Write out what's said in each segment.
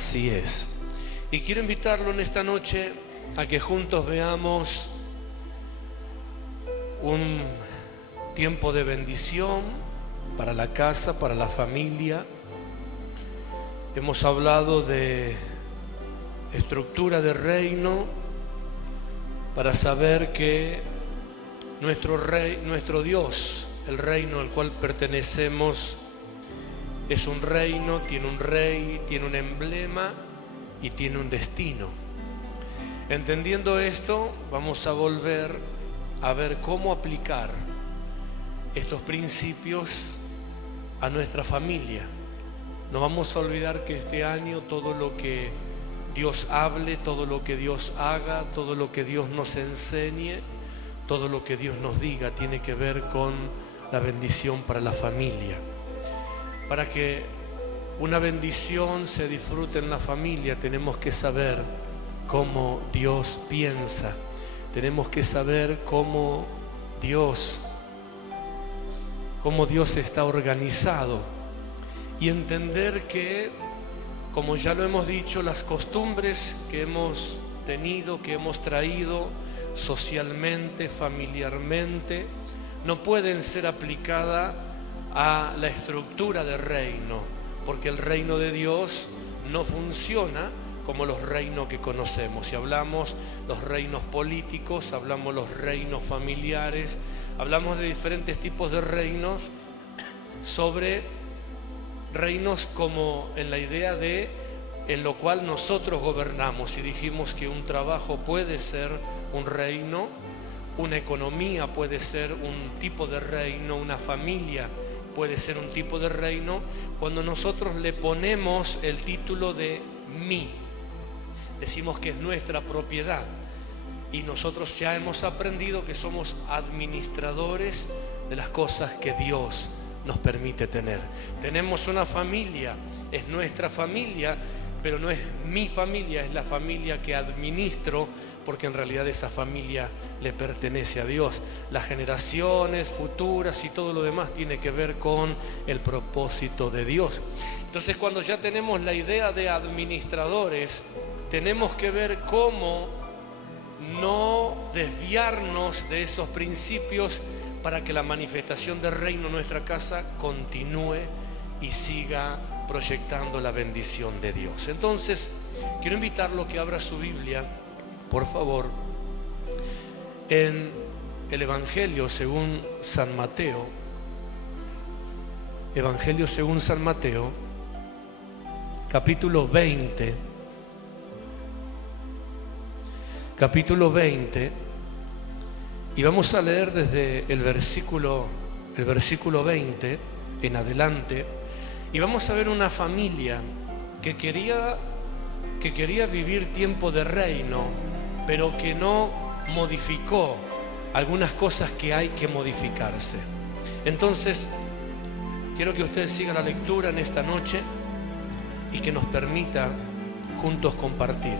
así es. Y quiero invitarlo en esta noche a que juntos veamos un tiempo de bendición para la casa, para la familia. Hemos hablado de estructura de reino para saber que nuestro Dios, el reino al cual pertenecemos, es un reino, tiene un rey, tiene un emblema y tiene un destino. Entendiendo esto, vamos a volver a ver cómo aplicar estos principios a nuestra familia. No vamos a olvidar que este año todo lo que Dios hable, todo lo que Dios haga, todo lo que Dios nos enseñe, todo lo que Dios nos diga tiene que ver con la bendición para la familia. Para que una bendición se disfrute en la familia, tenemos que saber cómo Dios piensa, tenemos que saber cómo Dios está organizado y entender que, como ya lo hemos dicho, las costumbres que hemos tenido, que hemos traído socialmente, familiarmente, no pueden ser aplicadas a la estructura del reino, porque el reino de Dios no funciona como los reinos que conocemos. Si hablamos los reinos políticos, hablamos los reinos familiares, hablamos de diferentes tipos de reinos, sobre reinos como en la idea de en lo cual nosotros gobernamos, y dijimos que un trabajo puede ser un reino, una economía puede ser un tipo de reino, una familia puede ser un tipo de reino, cuando nosotros le ponemos el título de mí, decimos que es nuestra propiedad, y nosotros ya hemos aprendido que somos administradores de las cosas que Dios nos permite tener. Tenemos una familia, es nuestra familia, pero no es mi familia, es la familia que administro, porque en realidad esa familia le pertenece a Dios. Las generaciones futuras y todo lo demás tiene que ver con el propósito de Dios. Entonces, cuando ya tenemos la idea de administradores, tenemos que ver cómo no desviarnos de esos principios para que la manifestación del reino en nuestra casa continúe y siga proyectando la bendición de Dios. Entonces, quiero invitarlo a que abra su Biblia, por favor, en el Evangelio según San Mateo. Evangelio según San Mateo, capítulo 20. Capítulo 20, y vamos a leer desde el versículo 20 en adelante, y vamos a ver una familia que quería vivir tiempo de reino, pero que no modificó algunas cosas que hay que modificarse. Entonces, quiero que ustedes sigan la lectura en esta noche y que nos permita juntos compartir.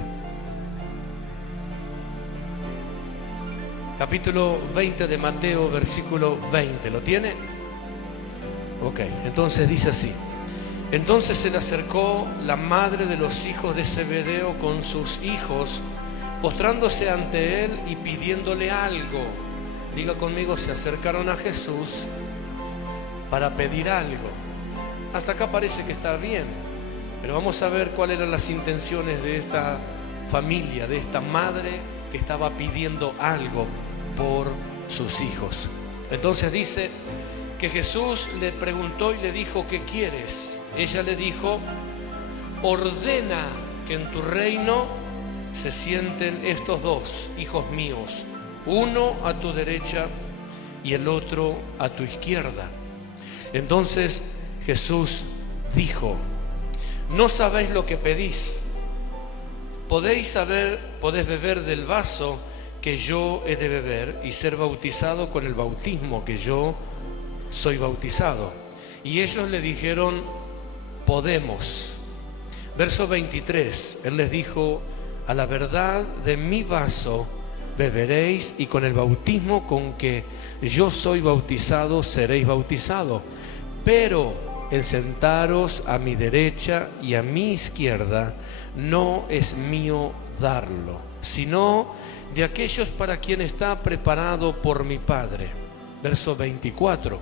Capítulo 20 de Mateo, versículo 20. ¿Lo tiene? Ok, entonces dice así. Entonces se le acercó la madre de los hijos de Zebedeo con sus hijos, postrándose ante él y pidiéndole algo. Diga conmigo, se acercaron a Jesús para pedir algo. Hasta acá parece que está bien, pero vamos a ver cuáles eran las intenciones de esta familia, de esta madre que estaba pidiendo algo por sus hijos. Entonces dice que Jesús le preguntó y le dijo: ¿qué quieres? Ella le dijo: ordena que en tu reino se sienten estos dos hijos míos, uno a tu derecha y el otro a tu izquierda. Entonces Jesús dijo: no sabéis lo que pedís. Podéis beber del vaso que yo he de beber y ser bautizado con el bautismo que yo soy bautizado. Y ellos le dijeron: podemos. Verso 23, él les dijo: a la verdad de mi vaso beberéis, y con el bautismo con que yo soy bautizado seréis bautizados. Pero el sentaros a mi derecha y a mi izquierda, no es mío darlo, sino de aquellos para quien está preparado por mi Padre. Verso 24.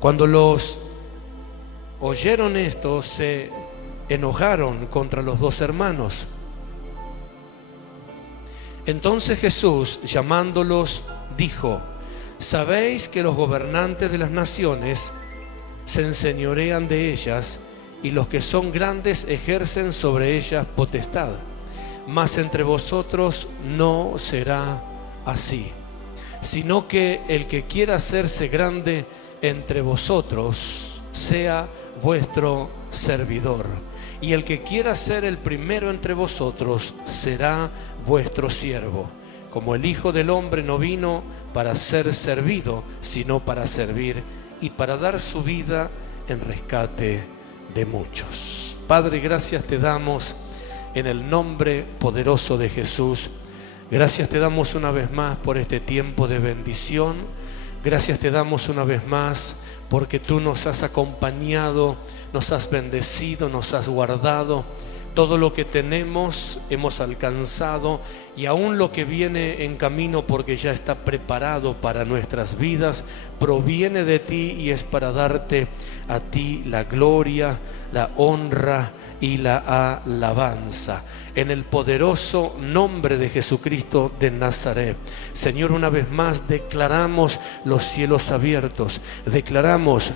Cuando los oyeron esto, se enojaron contra los dos hermanos. Entonces Jesús, llamándolos, dijo: sabéis que los gobernantes de las naciones se enseñorean de ellas, y los que son grandes ejercen sobre ellas potestad. Mas entre vosotros no será así, sino que el que quiera hacerse grande entre vosotros sea vuestro servidor, y el que quiera ser el primero entre vosotros será vuestro siervo. Como el Hijo del Hombre no vino para ser servido, sino para servir y para dar su vida en rescate de muchos. Padre, gracias te damos en el nombre poderoso de Jesús. Gracias te damos una vez más por este tiempo de bendición. Gracias te damos una vez más porque tú nos has acompañado, nos has bendecido, nos has guardado. Todo lo que tenemos hemos alcanzado, y aún lo que viene en camino, porque ya está preparado para nuestras vidas, proviene de ti y es para darte a ti la gloria, la honra y la alabanza. En el poderoso nombre de Jesucristo de Nazaret. Señor, una vez más declaramos los cielos abiertos, declaramos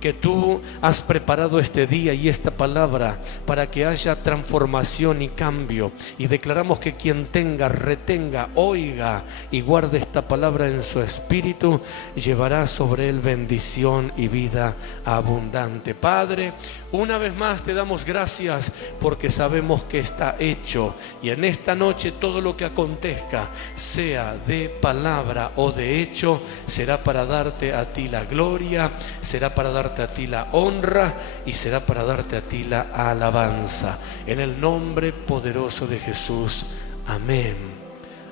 que tú has preparado este día y esta palabra para que haya transformación y cambio, y declaramos que quien tenga, retenga, oiga y guarde esta palabra en su espíritu, llevará sobre él bendición y vida abundante. Padre, una vez más te damos gracias porque sabemos que está hecho, y en esta noche todo lo que acontezca, sea de palabra o de hecho, será para darte a ti la gloria, será para darte a ti la honra y será para darte a ti la alabanza. En el nombre poderoso de Jesús. Amén.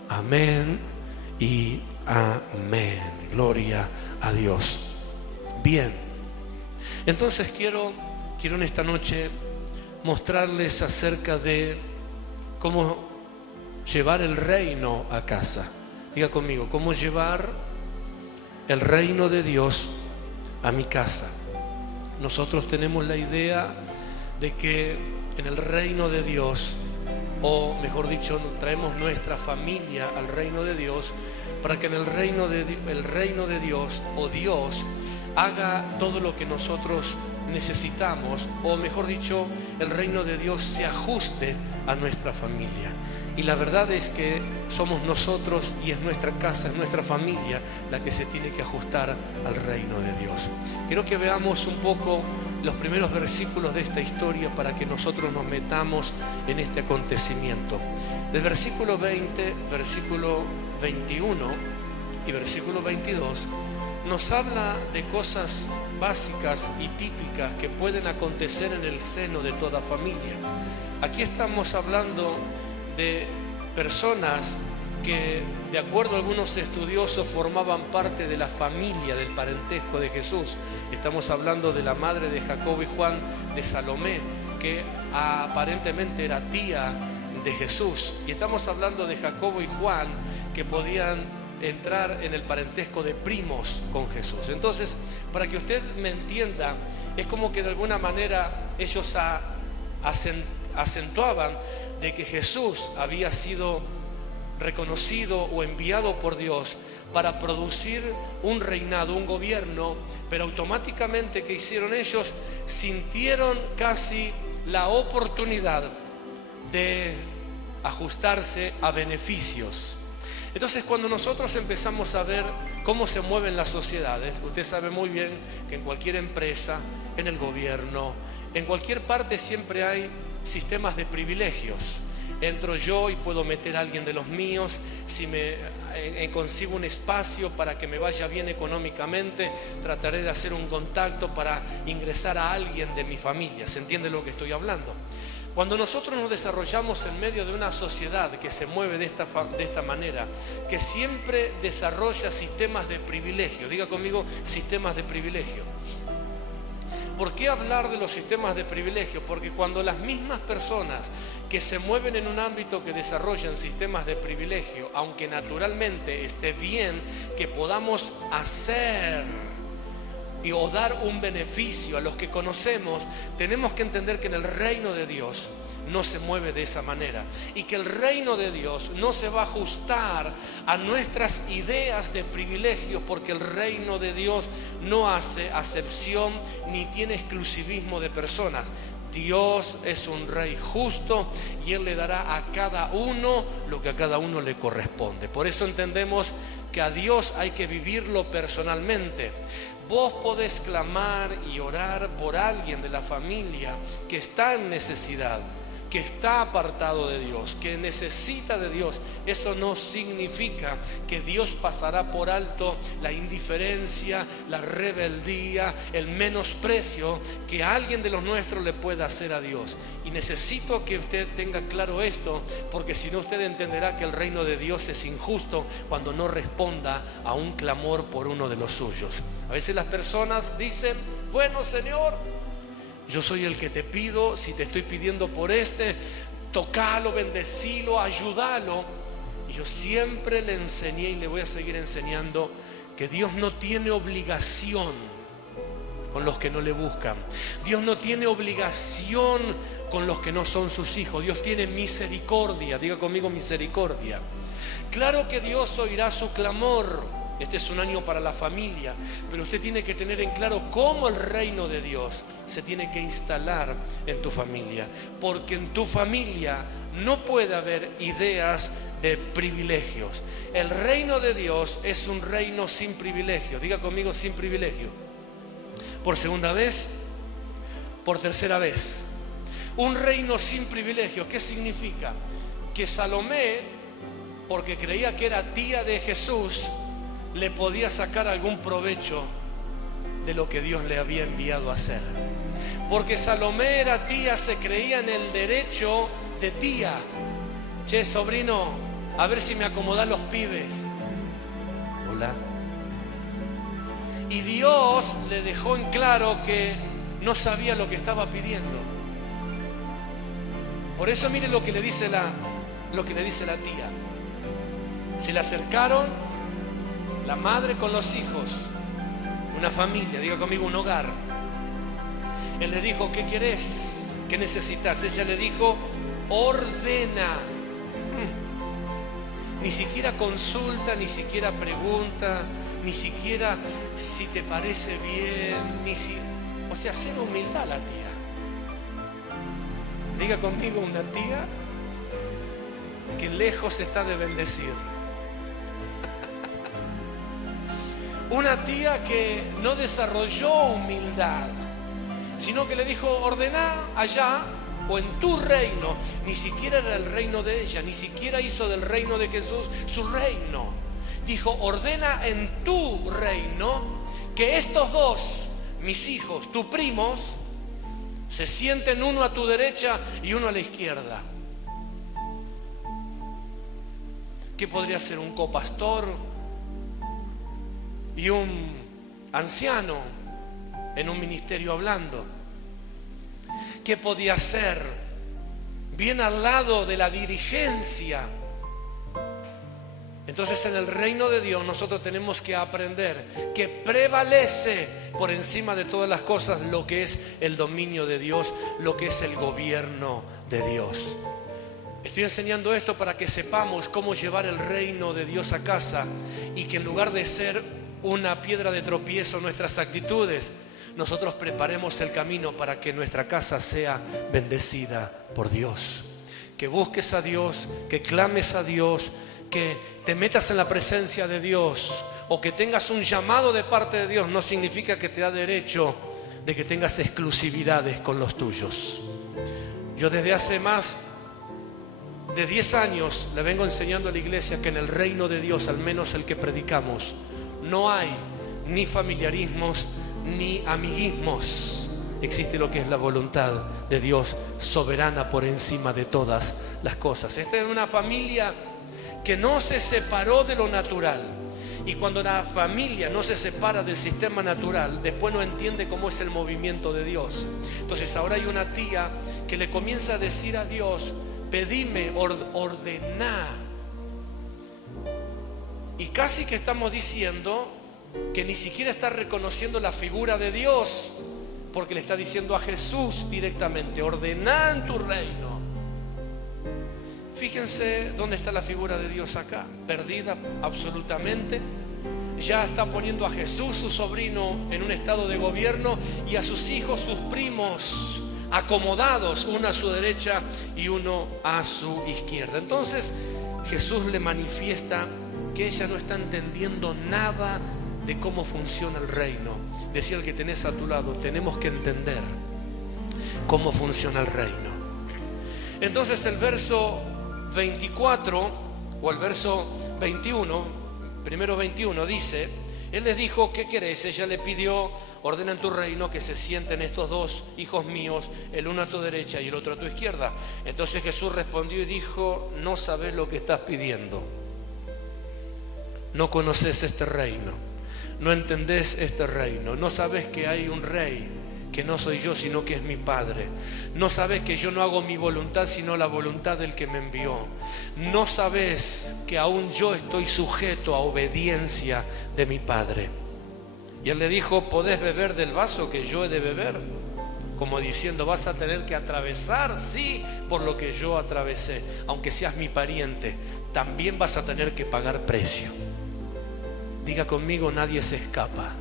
Amén y amén. Gloria a Dios. Bien. Entonces quiero en esta noche mostrarles acerca de cómo llevar el reino a casa. Diga conmigo, cómo llevar el reino de Dios a mi casa. Nosotros tenemos la idea de que en el reino de Dios, o mejor dicho, traemos nuestra familia al reino de Dios, para que en el reino de Dios, o Dios, haga todo lo que nosotros necesitamos, o mejor dicho, el reino de Dios se ajuste a nuestra familia. Y la verdad es que somos nosotros, y es nuestra casa, es nuestra familia la que se tiene que ajustar al reino de Dios. Quiero que veamos un poco los primeros versículos de esta historia para que nosotros nos metamos en este acontecimiento. Del versículo 20, versículo 21 y versículo 22 nos habla de cosas básicas y típicas que pueden acontecer en el seno de toda familia. Aquí estamos hablando de personas que, de acuerdo a algunos estudiosos, formaban parte de la familia del parentesco de Jesús. Estamos hablando de la madre de Jacobo y Juan, de Salomé, que aparentemente era tía de Jesús. Y estamos hablando de Jacobo y Juan, que podían entrar en el parentesco de primos con Jesús. Entonces, para que usted me entienda, es como que de alguna manera ellos acentuaban de que Jesús había sido reconocido o enviado por Dios para producir un reinado, un gobierno, pero automáticamente, ¿qué hicieron ellos? Sintieron casi la oportunidad de ajustarse a beneficios. Entonces, cuando nosotros empezamos a ver cómo se mueven las sociedades, usted sabe muy bien que en cualquier empresa, en el gobierno, en cualquier parte siempre hay sistemas de privilegios. Entro yo y puedo meter a alguien de los míos. Si me consigo un espacio para que me vaya bien económicamente, trataré de hacer un contacto para ingresar a alguien de mi familia. ¿Se entiende lo que estoy hablando? Cuando nosotros nos desarrollamos en medio de una sociedad que se mueve de esta manera, que siempre desarrolla sistemas de privilegio, diga conmigo, sistemas de privilegio. ¿Por qué hablar de los sistemas de privilegio? Porque cuando las mismas personas que se mueven en un ámbito que desarrollan sistemas de privilegio, aunque naturalmente esté bien que podamos hacer o dar un beneficio a los que conocemos, tenemos que entender que en el reino de Dios no se mueve de esa manera y que el reino de Dios no se va a ajustar a nuestras ideas de privilegio, porque el reino de Dios no hace acepción ni tiene exclusivismo de personas. Dios es un rey justo y Él le dará a cada uno lo que a cada uno le corresponde. Por eso entendemos que a Dios hay que vivirlo personalmente. Vos podés clamar y orar por alguien de la familia que está en necesidad, que está apartado de Dios, que necesita de Dios. Eso no significa que Dios pasará por alto la indiferencia, la rebeldía, el menosprecio que alguien de los nuestros le pueda hacer a Dios. Y necesito que usted tenga claro esto, porque si no usted entenderá que el reino de Dios es injusto cuando no responda a un clamor por uno de los suyos. A veces las personas dicen: bueno, Señor, yo soy el que te pido, si te estoy pidiendo por tocalo, bendecilo, ayúdalo. Y yo siempre le enseñé y le voy a seguir enseñando que Dios no tiene obligación con los que no le buscan. Dios no tiene obligación con los que no son sus hijos. Dios tiene misericordia. Diga conmigo: misericordia. Claro que Dios oirá su clamor. Este es un año para la familia, pero usted tiene que tener en claro cómo el reino de Dios se tiene que instalar en tu familia, porque en tu familia no puede haber ideas de privilegios. El reino de Dios es un reino sin privilegio. Diga conmigo: sin privilegio. Por segunda vez, por tercera vez. Un reino sin privilegio. ¿Qué significa? Que Salomé, porque creía que era tía de Jesús, le podía sacar algún provecho de lo que Dios le había enviado a hacer. Porque Salomé era tía, se creía en el derecho de tía. Che, sobrino, a ver si me acomodan los pibes. Hola. Y Dios le dejó en claro que no sabía lo que estaba pidiendo. Por eso mire lo que le dice la tía. Se le acercaron la madre con los hijos, una familia, diga conmigo, un hogar. Él le dijo: ¿qué querés? ¿Qué necesitas? Ella le dijo: ordena. Ni siquiera consulta, ni siquiera pregunta, ni siquiera si te parece bien, o sea, cero humildad la tía. Diga conmigo, una tía que lejos está de bendecir. Una tía que no desarrolló humildad, sino que le dijo: ordená allá o en tu reino. Ni siquiera era el reino de ella, ni siquiera hizo del reino de Jesús su reino. Dijo: ordena en tu reino que estos dos, mis hijos, tus primos, se sienten uno a tu derecha y uno a la izquierda. ¿Qué podría ser? Un copastor y un anciano en un ministerio hablando. ¿Qué podía ser? Bien al lado de la dirigencia. Entonces, en el reino de Dios nosotros tenemos que aprender que prevalece por encima de todas las cosas lo que es el dominio de Dios, lo que es el gobierno de Dios. Estoy enseñando esto para que sepamos cómo llevar el reino de Dios a casa, y que en lugar de ser una piedra de tropiezo nuestras actitudes, nosotros preparemos el camino para que nuestra casa sea bendecida por Dios. Que busques a Dios, que clames a Dios, que te metas en la presencia de Dios, o que tengas un llamado de parte de Dios, no significa que te da derecho de que tengas exclusividades con los tuyos. Yo desde hace más de 10 años le vengo enseñando a la iglesia que en el reino de Dios, al menos el que predicamos, no hay ni familiarismos ni amiguismos. Existe lo que es la voluntad de Dios, soberana por encima de todas las cosas. Esta es una familia que no se separó de lo natural Y cuando la familia no se separa del sistema natural, después no entiende cómo es el movimiento de Dios. Entonces ahora hay una tía que le comienza a decir a Dios: pedime, ordená. Y casi que estamos diciendo que ni siquiera está reconociendo la figura de Dios, porque le está diciendo a Jesús directamente: ordená en tu reino. Fíjense dónde está la figura de Dios acá, perdida absolutamente. Ya está poniendo a Jesús, su sobrino, en un estado de gobierno, y a sus hijos, sus primos, acomodados, uno a su derecha y uno a su izquierda. Entonces Jesús le manifiesta que ella no está entendiendo nada de cómo funciona el reino. Decía el que tenés a tu lado: tenemos que entender cómo funciona el reino. Entonces el verso 24 o el verso 21, primero 21 dice: Él les dijo: ¿qué queréis? Ella le pidió: ordena en tu reino que se sienten estos dos hijos míos, el uno a tu derecha y el otro a tu izquierda. Entonces Jesús respondió y dijo: no sabés lo que estás pidiendo, no conoces este reino, no entendés este reino, no sabes que hay un rey que no soy yo, sino que es mi Padre. No sabes que yo no hago mi voluntad, sino la voluntad del que me envió. No sabes que aún yo estoy sujeto a obediencia de mi Padre. Y él le dijo: ¿podés beber del vaso que yo he de beber? Como diciendo: vas a tener que atravesar, sí, por lo que yo atravesé. Aunque seas mi pariente, también vas a tener que pagar precio. Diga conmigo: nadie se escapa.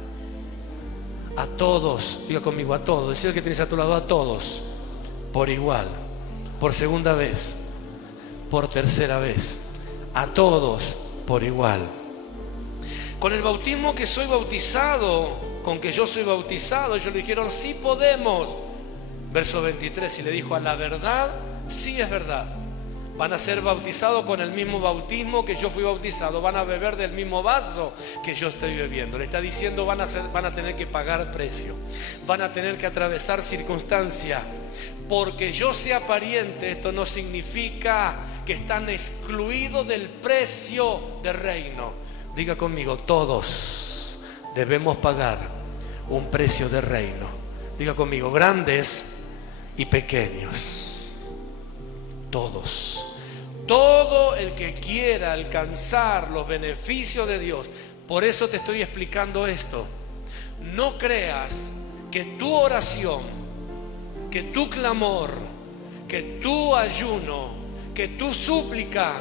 A todos, diga conmigo: a todos. Decir que tienes a tu lado: a todos, por igual, por segunda vez, por tercera vez, a todos por igual. Con el bautismo que soy bautizado, con que yo soy bautizado, ellos le dijeron: sí podemos. Verso 23, y le dijo: a la verdad, sí es verdad. Van a ser bautizados con el mismo bautismo que yo fui bautizado. Van a beber del mismo vaso que yo estoy bebiendo. Le está diciendo: van a tener que pagar precio. Van a tener que atravesar circunstancias. Porque yo sea pariente, esto no significa que están excluidos del precio del reino. Diga conmigo: todos debemos pagar un precio de reino. Diga conmigo: grandes y pequeños. Todos. Todo el que quiera alcanzar los beneficios de Dios. Por eso te estoy explicando esto. No creas que tu oración, que tu clamor, que tu ayuno, que tu súplica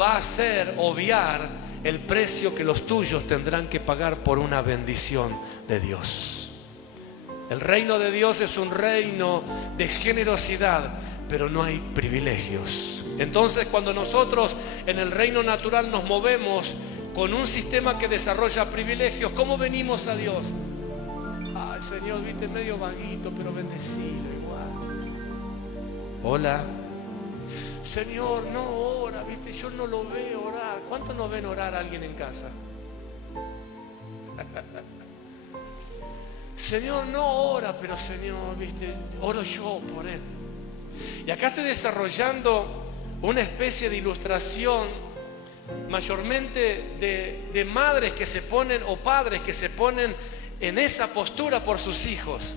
va a hacer obviar el precio que los tuyos tendrán que pagar por una bendición de Dios. El reino de Dios es un reino de generosidad, pero no hay privilegios. Entonces, cuando nosotros en el reino natural nos movemos con un sistema que desarrolla privilegios, ¿cómo venimos a Dios? Ay, Señor, viste, medio vaguito, pero bendecilo igual. Hola. Señor, no ora, viste, yo no lo veo orar. ¿Cuántos nos ven orar a alguien en casa? Señor, no ora, pero Señor, viste, oro yo por él. Y acá estoy desarrollando una especie de ilustración mayormente de madres que se ponen, o padres que se ponen en esa postura por sus hijos.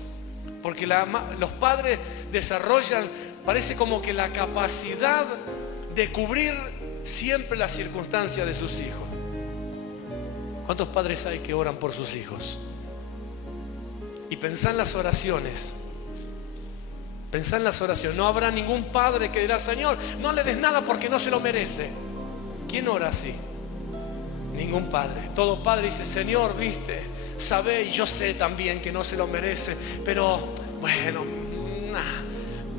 Porque los padres desarrollan, parece como que la capacidad de cubrir siempre las circunstancias de sus hijos. ¿Cuántos padres hay que oran por sus hijos? Y pensá en las oraciones. Pensá en las oraciones. No habrá ningún padre que dirá: Señor, no le des nada porque no se lo merece. ¿Quién ora así? Ningún padre. Todo padre dice: Señor, viste, sabe, y yo sé también que no se lo merece, pero bueno,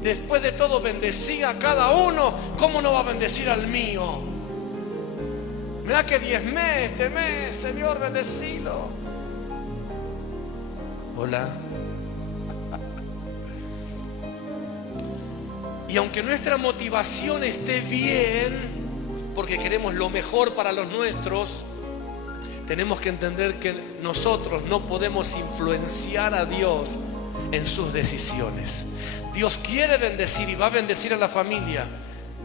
después de todo bendecí a cada uno. ¿Cómo no va a bendecir al mío? Mirá que diezmé este mes, Señor, bendecilo. Hola. Y aunque nuestra motivación esté bien, porque queremos lo mejor para los nuestros, tenemos que entender que nosotros no podemos influenciar a Dios en sus decisiones. Dios quiere bendecir y va a bendecir a la familia,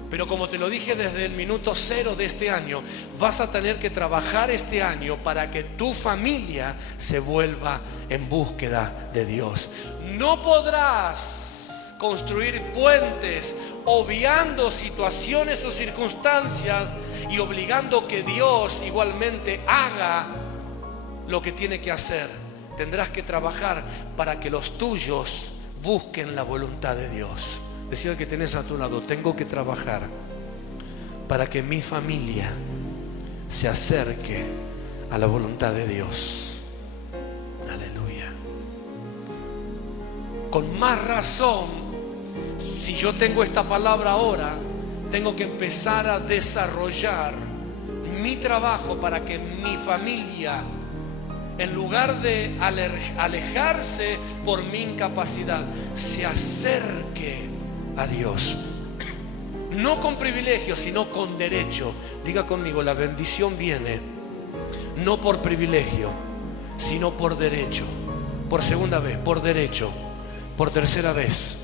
Pero como te lo dije desde el minuto 0 de este año, vas a tener que trabajar este año para que tu familia se vuelva en búsqueda de Dios. No podrás construir puentes obviando situaciones o circunstancias y obligando que Dios igualmente haga lo que tiene que hacer. Tendrás que trabajar para que los tuyos busquen la voluntad de Dios. Decía que tenés a tu lado, tengo que trabajar para que mi familia se acerque a la voluntad de Dios. Aleluya. Con más razón, si yo tengo esta palabra ahora, tengo que empezar a desarrollar mi trabajo para que mi familia, en lugar de alejarse por mi incapacidad, se acerque a Dios. No con privilegio, sino con derecho. Diga conmigo, la bendición viene no por privilegio, sino por derecho. Por segunda vez, por derecho. Por tercera vez,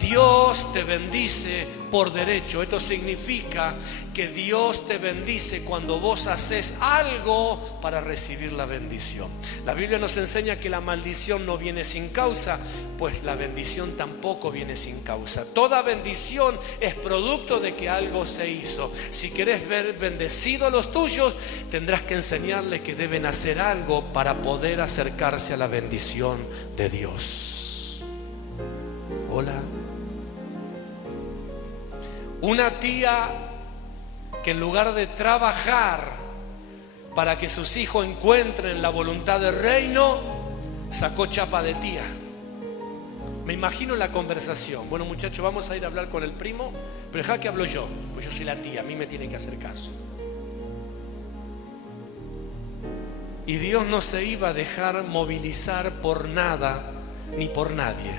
Dios te bendice por derecho. Esto significa que Dios te bendice cuando vos haces algo para recibir la bendición. La Biblia nos enseña que la maldición no viene sin causa, pues la bendición tampoco viene sin causa. Toda bendición es producto de que algo se hizo. Si querés ver bendecidos a los tuyos, tendrás que enseñarles que deben hacer algo para poder acercarse a la bendición de Dios. Hola. Una tía que en lugar de trabajar para que sus hijos encuentren la voluntad del reino, sacó chapa de tía. Me imagino la conversación. Bueno, muchachos, vamos a ir a hablar con el primo, pero deja que hablo yo, pues yo soy la tía, a mí me tienen que hacer caso. Y Dios no se iba a dejar movilizar por nada ni por nadie.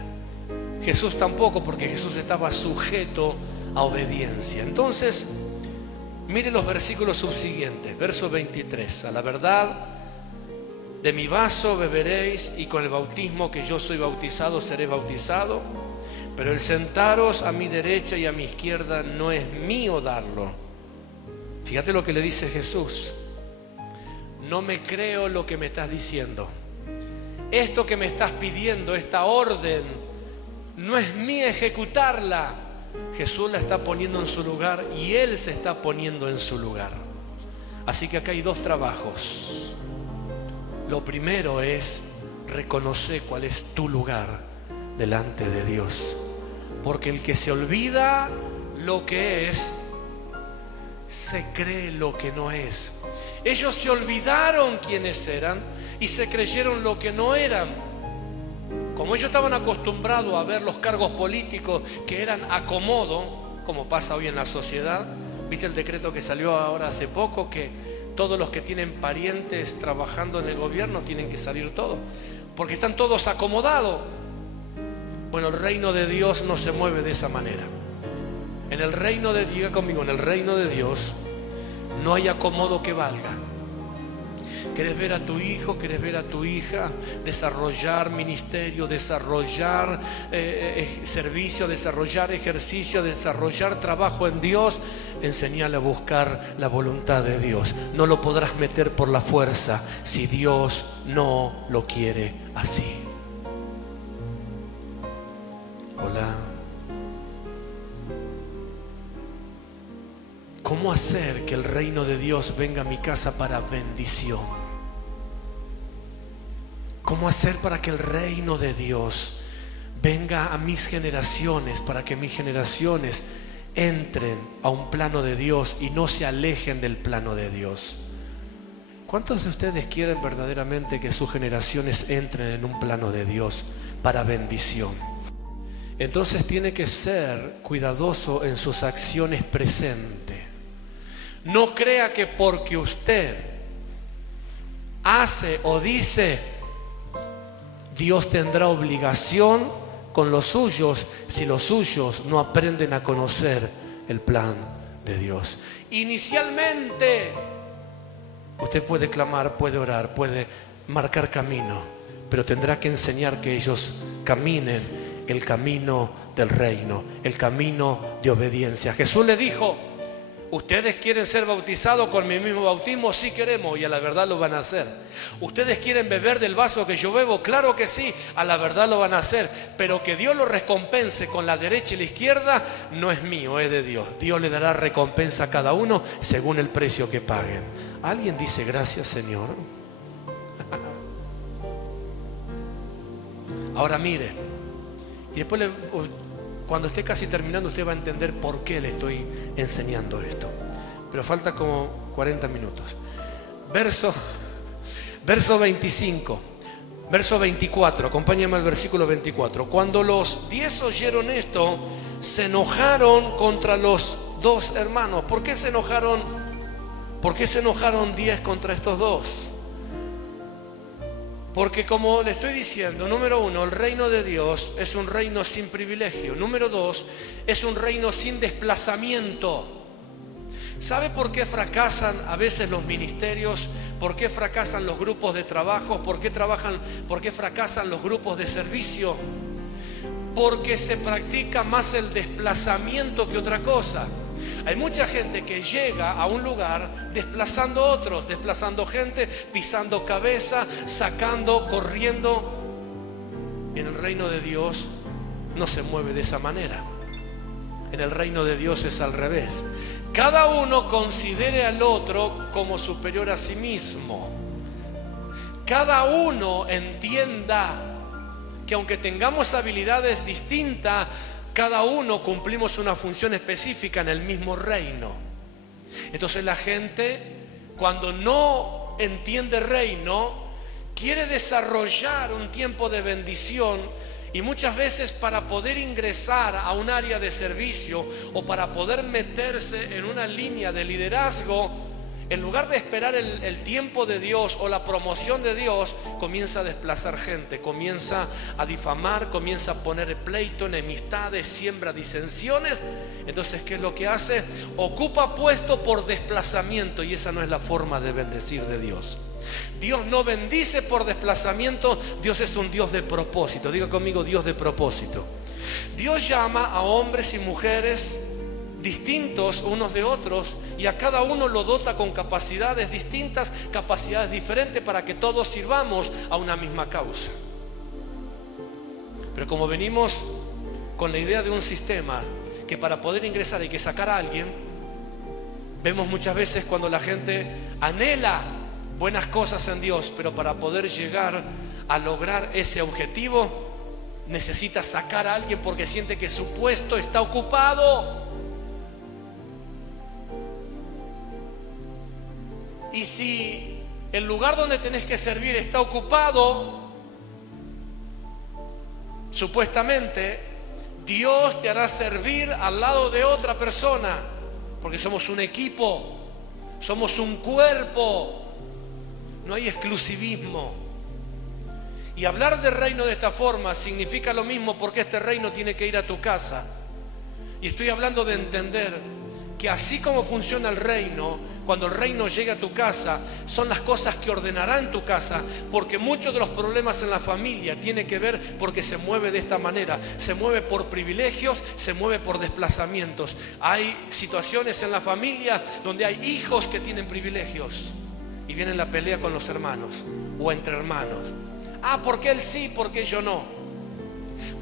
Jesús tampoco, porque Jesús estaba sujeto a obediencia. Entonces, mire los versículos subsiguientes. Verso 23. A la verdad, de mi vaso beberéis, y con el bautismo que yo soy bautizado seré bautizado, pero el sentaros a mi derecha y a mi izquierda no es mío darlo. Fíjate lo que le dice Jesús. No me creo lo que me estás diciendo. Esto que me estás pidiendo, esta orden, no es mía ejecutarla. Jesús la está poniendo en su lugar y Él se está poniendo en su lugar. Así que acá hay dos trabajos. Lo primero es reconocer cuál es tu lugar delante de Dios. Porque el que se olvida lo que es, se cree lo que no es. Ellos se olvidaron quiénes eran y se creyeron lo que no eran. Como ellos estaban acostumbrados a ver los cargos políticos que eran acomodo, como pasa hoy en la sociedad. ¿Viste el decreto que salió ahora hace poco? Que todos los que tienen parientes trabajando en el gobierno tienen que salir todos, porque están todos acomodados. Bueno, el reino de Dios no se mueve de esa manera. En el reino de Dios, diga conmigo, en el reino de Dios no hay acomodo que valga. ¿Querés ver a tu hijo, querés ver a tu hija desarrollar ministerio, desarrollar servicio, desarrollar ejercicio, desarrollar trabajo en Dios? Enseñale a buscar la voluntad de Dios. No lo podrás meter por la fuerza si Dios no lo quiere así. Hola. ¿Cómo hacer que el reino de Dios venga a mi casa para bendición? ¿Cómo hacer para que el reino de Dios venga a mis generaciones, para que mis generaciones entren a un plano de Dios y no se alejen del plano de Dios? ¿Cuántos de ustedes quieren verdaderamente que sus generaciones entren en un plano de Dios para bendición? Entonces tiene que ser cuidadoso en sus acciones presentes. No crea que porque usted hace o dice, Dios tendrá obligación con los suyos si los suyos no aprenden a conocer el plan de Dios. Inicialmente, usted puede clamar, puede orar, puede marcar camino, pero tendrá que enseñar que ellos caminen el camino del reino, el camino de obediencia. Jesús le dijo: ¿ustedes quieren ser bautizados con mi mismo bautismo? Sí queremos, y a la verdad lo van a hacer. ¿Ustedes quieren beber del vaso que yo bebo? Claro que sí, a la verdad lo van a hacer. Pero que Dios lo recompense con la derecha y la izquierda no es mío, es de Dios. Dios le dará recompensa a cada uno según el precio que paguen. ¿Alguien dice gracias, Señor? Ahora mire, y después cuando esté casi terminando usted va a entender por qué le estoy enseñando esto. Pero falta como 40 minutos. Verso 25, verso 24, acompáñame al versículo 24. Cuando los 10 oyeron esto, se enojaron contra los dos hermanos. ¿Por qué se enojaron? ¿Por qué se enojaron 10 contra estos dos? Porque como le estoy diciendo, número 1, el reino de Dios es un reino sin privilegio. Número 2, es un reino sin desplazamiento. ¿Sabe por qué fracasan a veces los ministerios? ¿Por qué fracasan los grupos de trabajo? ¿Por qué fracasan los grupos de servicio? Porque se practica más el desplazamiento que otra cosa. Hay mucha gente que llega a un lugar desplazando otros, desplazando gente, pisando cabeza, sacando, corriendo. En el reino de Dios no se mueve de esa manera. En el reino de Dios es al revés. Cada uno considere al otro como superior a sí mismo. Cada uno entienda que aunque tengamos habilidades distintas, cada uno cumplimos una función específica en el mismo reino. Entonces la gente, cuando no entiende reino, quiere desarrollar un tiempo de bendición, y muchas veces para poder ingresar a un área de servicio o para poder meterse en una línea de liderazgo, en lugar de esperar el tiempo de Dios o la promoción de Dios, comienza a desplazar gente, comienza a difamar, comienza a poner pleito, enemistades, siembra disensiones. Entonces, ¿qué es lo que hace? Ocupa puesto por desplazamiento, y esa no es la forma de bendecir de Dios. Dios no bendice por desplazamiento. Dios es un Dios de propósito. Diga conmigo: Dios de propósito. Dios llama a hombres y mujeres distintos unos de otros, y a cada uno lo dota con capacidades distintas, capacidades diferentes, para que todos sirvamos a una misma causa. Pero como venimos con la idea de un sistema que para poder ingresar hay que sacar a alguien, vemos muchas veces cuando la gente anhela buenas cosas en Dios, pero para poder llegar a lograr ese objetivo necesita sacar a alguien porque siente que su puesto está ocupado. Y si el lugar donde tenés que servir está ocupado, supuestamente Dios te hará servir al lado de otra persona, porque somos un equipo, somos un cuerpo, no hay exclusivismo. Y hablar de reino de esta forma significa lo mismo, porque este reino tiene que ir a tu casa. Y estoy hablando de entender que así como funciona el reino, cuando el reino llega a tu casa, son las cosas que ordenará en tu casa, porque muchos de los problemas en la familia tienen que ver porque se mueve de esta manera, se mueve por privilegios, se mueve por desplazamientos. Hay situaciones en la familia donde hay hijos que tienen privilegios y viene la pelea con los hermanos o entre hermanos. ¿Por qué él sí, por qué yo no?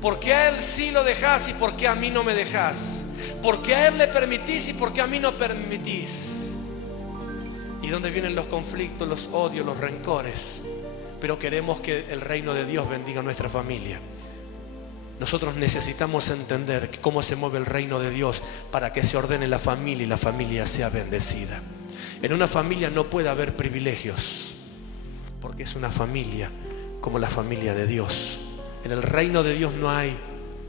¿Por qué a él sí lo dejás y por qué a mí no me dejás? ¿Por qué a él le permitís y por qué a mí no permitís? ¿Y dónde vienen los conflictos, los odios, los rencores? Pero queremos que el reino de Dios bendiga a nuestra familia. Nosotros necesitamos entender cómo se mueve el reino de Dios para que se ordene la familia y la familia sea bendecida. En una familia no puede haber privilegios, porque es una familia como la familia de Dios. En el reino de Dios no hay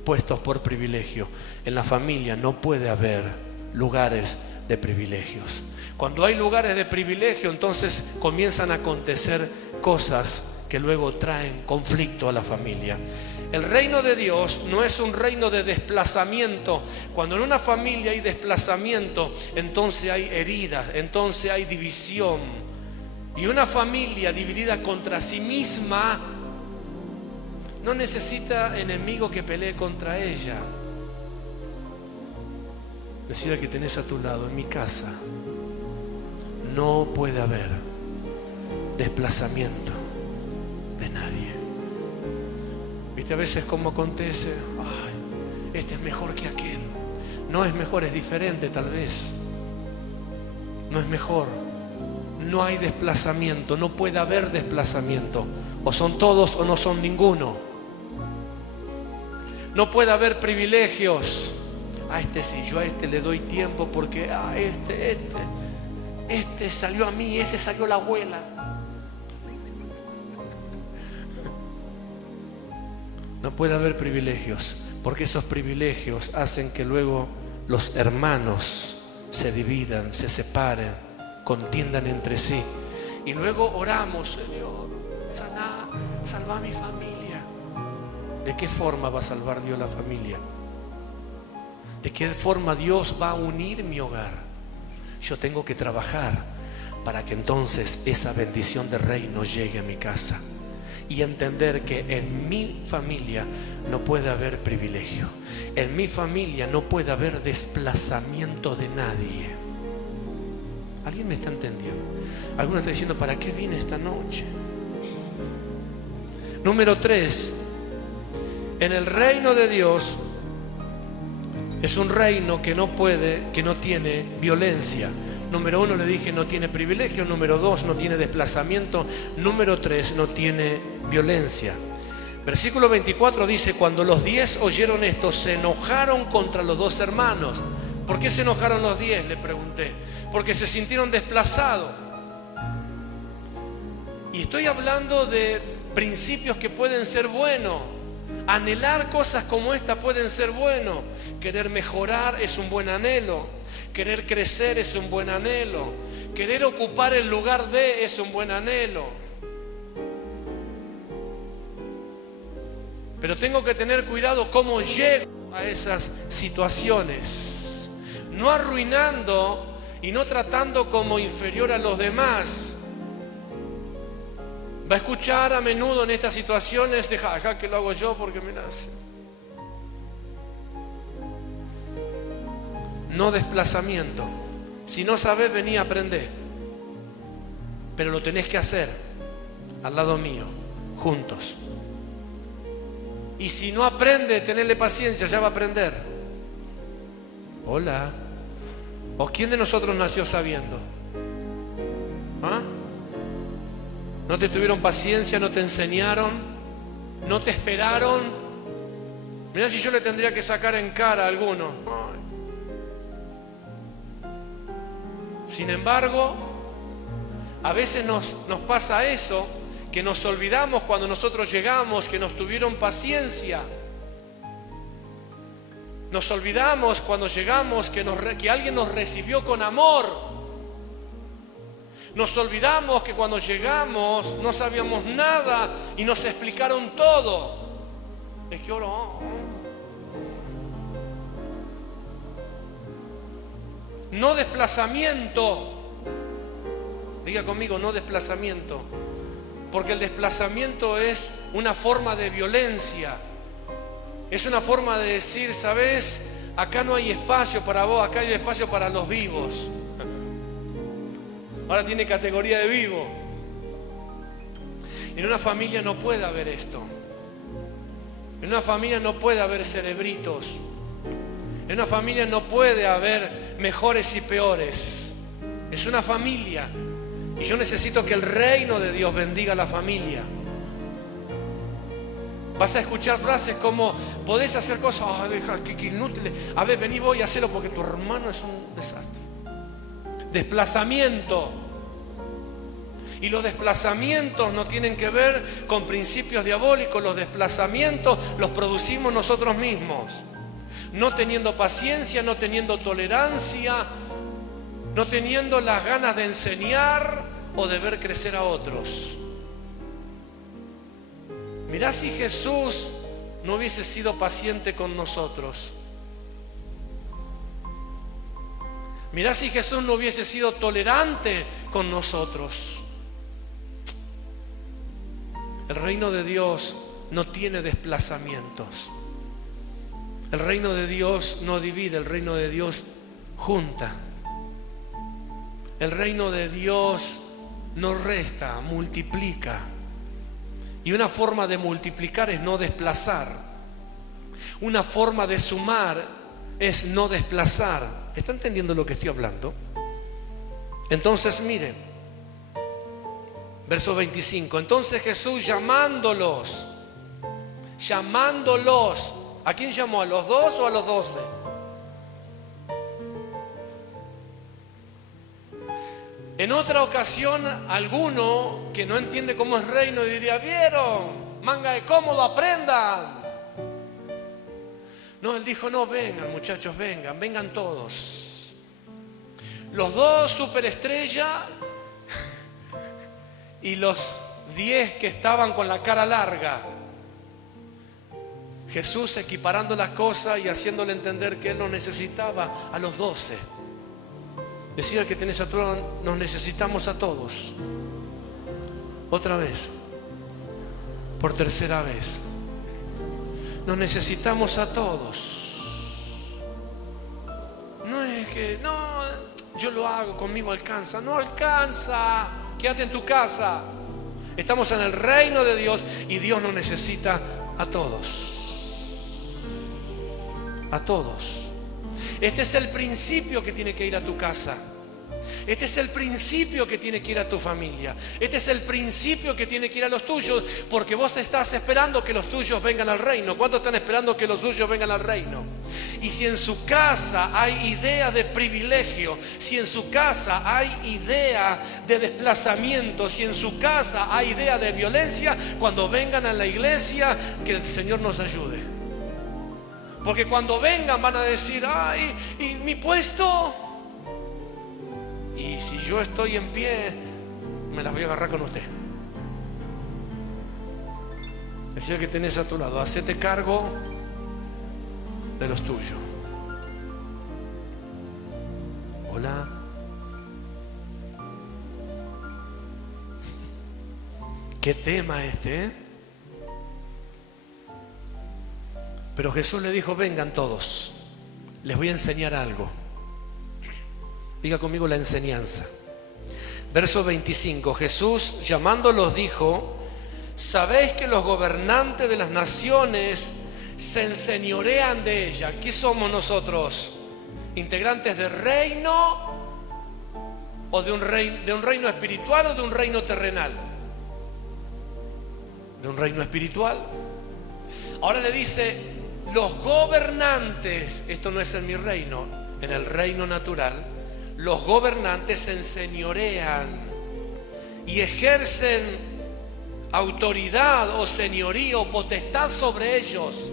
puestos por privilegio. En la familia no puede haber lugares de privilegios. Cuando hay lugares de privilegio, entonces comienzan a acontecer cosas que luego traen conflicto a la familia. El reino de Dios no es un reino de desplazamiento. Cuando en una familia hay desplazamiento, entonces hay heridas, entonces hay división. Y una familia dividida contra sí misma no necesita enemigo que pelee contra ella. Decirle que tenés a tu lado: en mi casa no puede haber desplazamiento de nadie. Viste a veces cómo acontece: ay, este es mejor que aquel. No es mejor, es diferente tal vez. No es mejor. No hay desplazamiento, no puede haber desplazamiento. O son todos o no son ninguno. No puede haber privilegios. A este sí, yo a este le doy tiempo porque este salió a mí, ese salió a la abuela. No puede haber privilegios, porque esos privilegios hacen que luego los hermanos se dividan, se separen, contiendan entre sí. Y luego oramos: Señor, saná, salva a mi familia. ¿De qué forma va a salvar Dios la familia? ¿De qué forma Dios va a unir mi hogar? Yo tengo que trabajar para que entonces esa bendición del reino llegue a mi casa. Y entender que en mi familia no puede haber privilegio. En mi familia no puede haber desplazamiento de nadie. ¿Alguien me está entendiendo? Alguno está diciendo: ¿para qué vine esta noche? Número 3. En el reino de Dios es un reino que no tiene violencia. Número 1, le dije, no tiene privilegio. Número 2, no tiene desplazamiento. Número 3, no tiene violencia. Versículo 24 dice: cuando los 10 oyeron esto, se enojaron contra los 2 hermanos. ¿Por qué se enojaron los 10? Le pregunté. Porque se sintieron desplazados. Y estoy hablando de principios que pueden ser buenos. Anhelar cosas como esta pueden ser buenos. Querer mejorar es un buen anhelo. Querer crecer es un buen anhelo. Querer ocupar el lugar de es un buen anhelo. Pero tengo que tener cuidado cómo llego a esas situaciones. No arruinando y no tratando como inferior a los demás. Va a escuchar a menudo en estas situaciones: deja que lo hago yo porque mira. No desplazamiento. Si no sabes, vení a aprender. Pero lo tenés que hacer al lado mío, juntos. Y si no aprende, tenerle paciencia, ya va a aprender. Hola. ¿O quién de nosotros nació sabiendo? ¿Ah? ¿No te tuvieron paciencia? ¿No te enseñaron? ¿No te esperaron? Mirá si yo le tendría que sacar en cara a alguno. Ay. Sin embargo, a veces nos pasa eso, que nos olvidamos cuando nosotros llegamos que nos tuvieron paciencia. Nos olvidamos cuando llegamos que alguien nos recibió con amor. Nos olvidamos que cuando llegamos no sabíamos nada y nos explicaron todo. Es que ahora... No desplazamiento. Diga conmigo: no desplazamiento. Porque el desplazamiento es una forma de violencia. Es una forma de decir: ¿sabes? Acá no hay espacio para vos, acá hay espacio para los vivos. Ahora tiene categoría de vivo. En una familia no puede haber esto. En una familia no puede haber cerebritos. En una familia no puede haber mejores y peores. Es una familia. Y yo necesito que el reino de Dios bendiga a la familia. Vas a escuchar frases como: podés hacer cosas, deja, que inútil. A ver, vení, voy a hacerlo porque tu hermano es un desastre. Desplazamiento. Y los desplazamientos no tienen que ver con principios diabólicos. Los desplazamientos los producimos nosotros mismos. No teniendo paciencia, no teniendo tolerancia, no teniendo las ganas de enseñar o de ver crecer a otros. Mirá si Jesús no hubiese sido paciente con nosotros. Mirá si Jesús no hubiese sido tolerante con nosotros. El reino de Dios no tiene desplazamientos. El reino de Dios no divide, el reino de Dios junta. El reino de Dios no resta, multiplica. Y una forma de multiplicar es no desplazar. Una forma de sumar es no desplazar. ¿Está entendiendo lo que estoy hablando? Entonces miren, verso 25. Entonces Jesús llamándolos, ¿a quién llamó? ¿A los 2 o a los 12? En otra ocasión, alguno que no entiende cómo es reino diría: ¿vieron? Manga de cómodo, aprendan. No, él dijo: no, vengan muchachos, vengan todos. Los 2 superestrellas y los 10 que estaban con la cara larga. Jesús equiparando las cosas y haciéndole entender que él no necesitaba a los 12. Decía que tenés a tu lado: nos necesitamos a todos. Otra vez, por tercera vez, nos necesitamos a todos. No es que, no, yo lo hago, conmigo alcanza. No alcanza, quédate en tu casa. Estamos en el reino de Dios y Dios nos necesita a todos. A todos. Este es el principio que tiene que ir a tu casa. Este es el principio que tiene que ir a tu familia. Este es el principio que tiene que ir a los tuyos, porque vos estás esperando que los tuyos vengan al reino. ¿Cuántos están esperando que los suyos vengan al reino? Y si en su casa hay idea de privilegio, si en su casa hay idea de desplazamiento, si en su casa hay idea de violencia, cuando vengan a la iglesia, que el Señor nos ayude. Porque cuando vengan van a decir: ay, ¿y mi puesto? Y si yo estoy en pie, me las voy a agarrar con usted. Decía que tenés a tu lado: hacete cargo de los tuyos. Hola. Qué tema este, ¿eh? Pero Jesús le dijo: vengan todos, les voy a enseñar algo. Diga conmigo: la enseñanza. Verso 25. Jesús llamándolos dijo: ¿sabéis que los gobernantes de las naciones se enseñorean de ellas? ¿Qué somos nosotros? ¿Integrantes del reino? ¿O de un reino espiritual o de un reino terrenal? De un reino espiritual. Ahora le dice: los gobernantes, esto no es en mi reino, en el reino natural, los gobernantes se enseñorean y ejercen autoridad o señorío, potestad sobre ellos.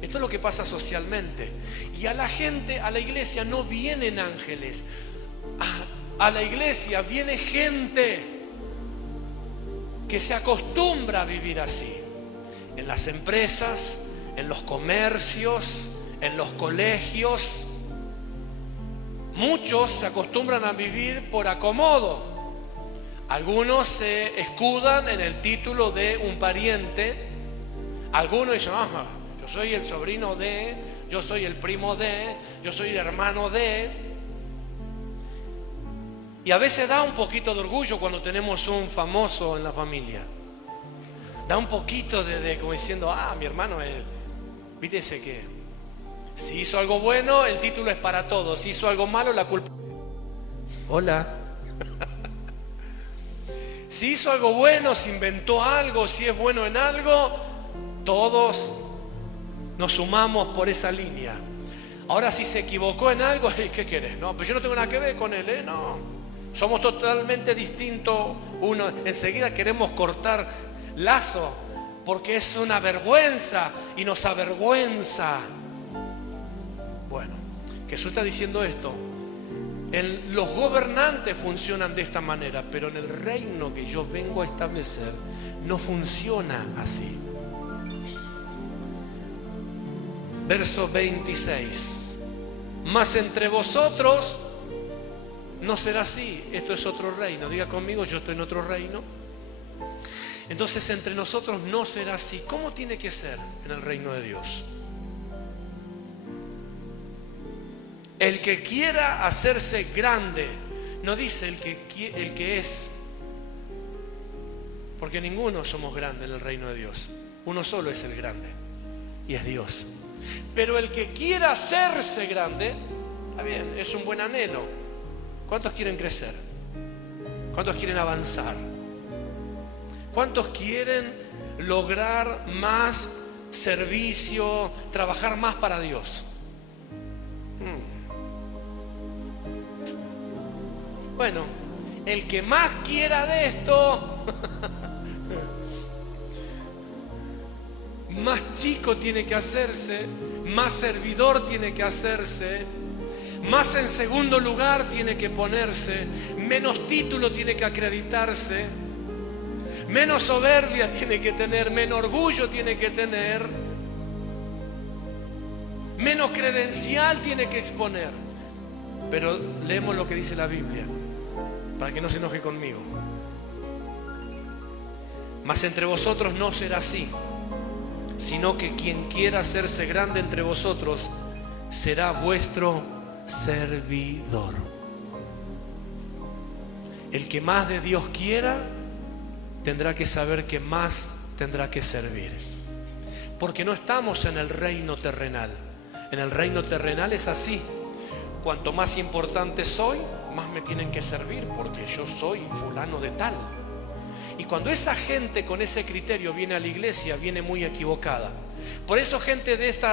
Esto es lo que pasa socialmente. Y a la gente, a la iglesia no vienen ángeles. A la iglesia viene gente que se acostumbra a vivir así. En las empresas, en los comercios, en los colegios. Muchos se acostumbran a vivir por acomodo. Algunos se escudan en el título de un pariente. Algunos dicen: yo soy el sobrino de, yo soy el primo de, yo soy el hermano de. Y a veces da un poquito de orgullo cuando tenemos un famoso en la familia. Da un poquito de como diciendo: mi hermano es, ¿viste ese qué? Si hizo algo bueno, el título es para todos. Si hizo algo malo, la culpa. Hola. Si hizo algo bueno, si inventó algo, si es bueno en algo, todos nos sumamos por esa línea. Ahora, si se equivocó en algo, ¿qué querés? No, pero yo no tengo nada que ver con él, no. Somos totalmente distintos. Uno, enseguida queremos cortar lazo, porque es una vergüenza y nos avergüenza. Bueno, Jesús está diciendo esto. Los gobernantes funcionan de esta manera, pero en el reino que yo vengo a establecer no funciona así. Verso 26. Mas entre vosotros no será así. Esto es otro reino. Diga conmigo: yo estoy en otro reino. Entonces, entre nosotros no será así. ¿Cómo tiene que ser en el reino de Dios? El que quiera hacerse grande, no dice el que es, porque ninguno somos grandes en el reino de Dios. Uno solo es el grande, y es Dios. Pero el que quiera hacerse grande, está bien, es un buen anhelo. ¿Cuántos quieren crecer? ¿Cuántos quieren avanzar? ¿Cuántos quieren lograr más servicio, trabajar más para Dios? Bueno, el que más quiera de esto, más chico tiene que hacerse, más servidor tiene que hacerse, más en segundo lugar tiene que ponerse, menos título tiene que acreditarse, menos soberbia tiene que tener, menos orgullo tiene que tener, menos credencial tiene que exponer. Pero leemos lo que dice la Biblia, para que no se enoje conmigo. Mas entre vosotros no será así, sino que quien quiera hacerse grande entre vosotros será vuestro servidor. El que más de Dios quiera tendrá que saber que más tendrá que servir, porque no estamos en el reino terrenal. En el reino terrenal es así: cuanto más importante soy, más me tienen que servir, porque yo soy fulano de tal. Y cuando esa gente con ese criterio viene a la iglesia, viene muy equivocada. Por eso gente de este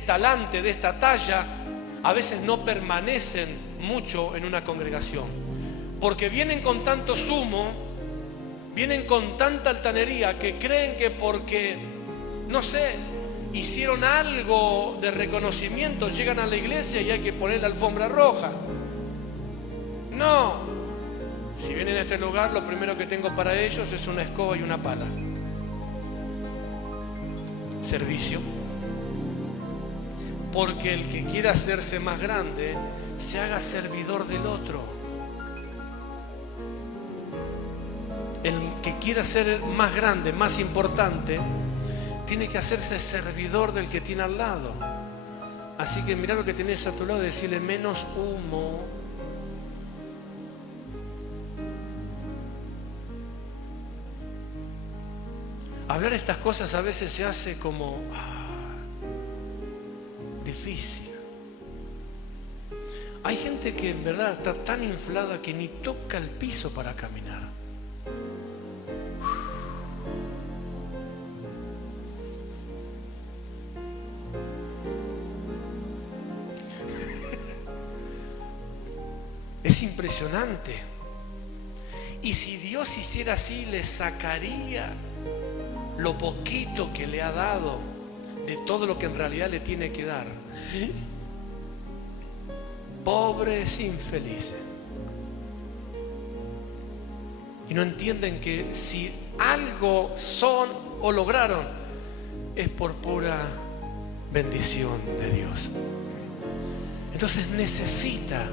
talante, de esta talla, a veces no permanecen mucho en una congregación, porque vienen con tanto sumo, vienen con tanta altanería, que creen que porque, no sé, hicieron algo de reconocimiento, llegan a la iglesia y hay que poner la alfombra roja. No. Si vienen a este lugar, lo primero que tengo para ellos es una escoba y una pala. Servicio. Porque el que quiera hacerse más grande, se haga servidor del otro. El que quiera ser más grande, más importante, tiene que hacerse servidor del que tiene al lado. Así que mirá lo que tenés a tu lado y decirle: menos humo. Hablar estas cosas a veces se hace como difícil. Hay gente que en verdad está tan inflada que ni toca el piso para caminar. Es impresionante. Y si Dios hiciera así, le sacaría lo poquito que le ha dado de todo lo que en realidad le tiene que dar. Pobres infelices. Y no entienden que si algo son o lograron, es por pura bendición de Dios. Entonces necesita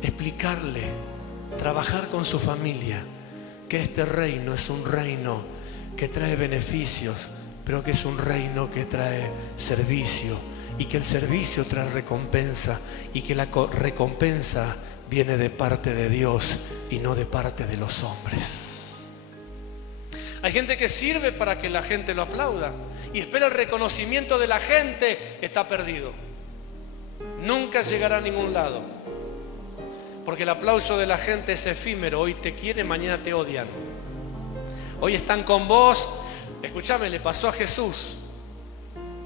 explicarle, trabajar con su familia, que este reino es un reino que trae beneficios, pero que es un reino que trae servicio, y que el servicio trae recompensa, y que la recompensa viene de parte de Dios y no de parte de los hombres. Hay gente que sirve para que la gente lo aplauda y espera el reconocimiento de la gente. Está perdido, nunca llegará a ningún lado, porque el aplauso de la gente es efímero. Hoy te quieren, mañana te odian. Hoy están con vos. Escúchame, le pasó a Jesús.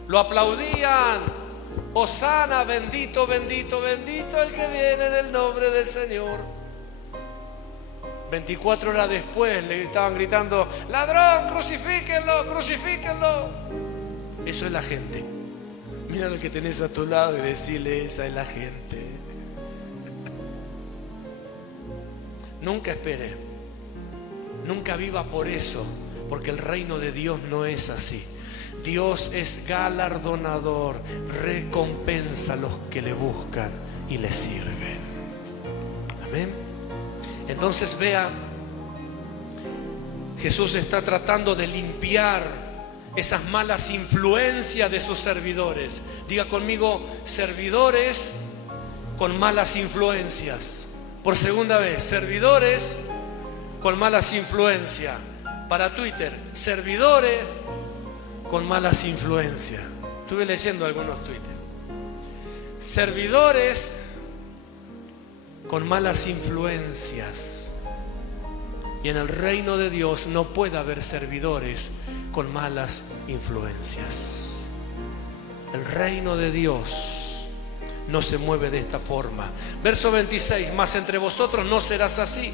Lo aplaudían. Hosana, bendito, bendito, bendito el que viene del nombre del Señor. 24 horas después le estaban gritando: ladrón, crucifíquenlo, crucifíquenlo. Eso es la gente. Mira lo que tenés a tu lado y decirle: esa es la gente. Nunca espere, nunca viva por eso, porque el reino de Dios no es así. Dios es galardonador, recompensa a los que le buscan y le sirven. Amén. Entonces vea, Jesús está tratando de limpiar esas malas influencias de sus servidores. Diga conmigo, servidores con malas influencias. Por segunda vez, servidores con malas influencias. Para Twitter, servidores con malas influencias. Estuve leyendo algunos Twitter. Servidores con malas influencias. Y en el reino de Dios no puede haber servidores con malas influencias. El reino de Dios no se mueve de esta forma. Verso 26, mas entre vosotros no serás así,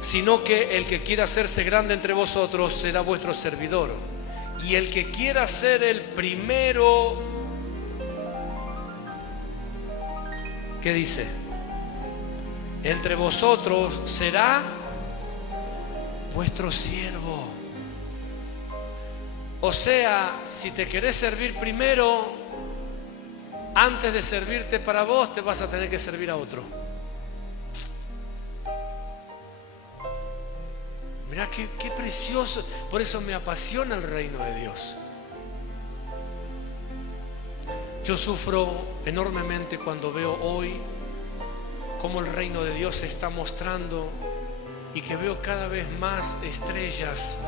sino que el que quiera hacerse grande entre vosotros será vuestro servidor. Y el que quiera ser el primero, ¿qué dice? Entre vosotros será vuestro siervo. O sea, si te querés servir primero, antes de servirte para vos, te vas a tener que servir a otro. Mirá qué precioso. Por eso me apasiona el reino de Dios. Yo sufro enormemente cuando veo hoy cómo el reino de Dios se está mostrando y que veo cada vez más estrellas,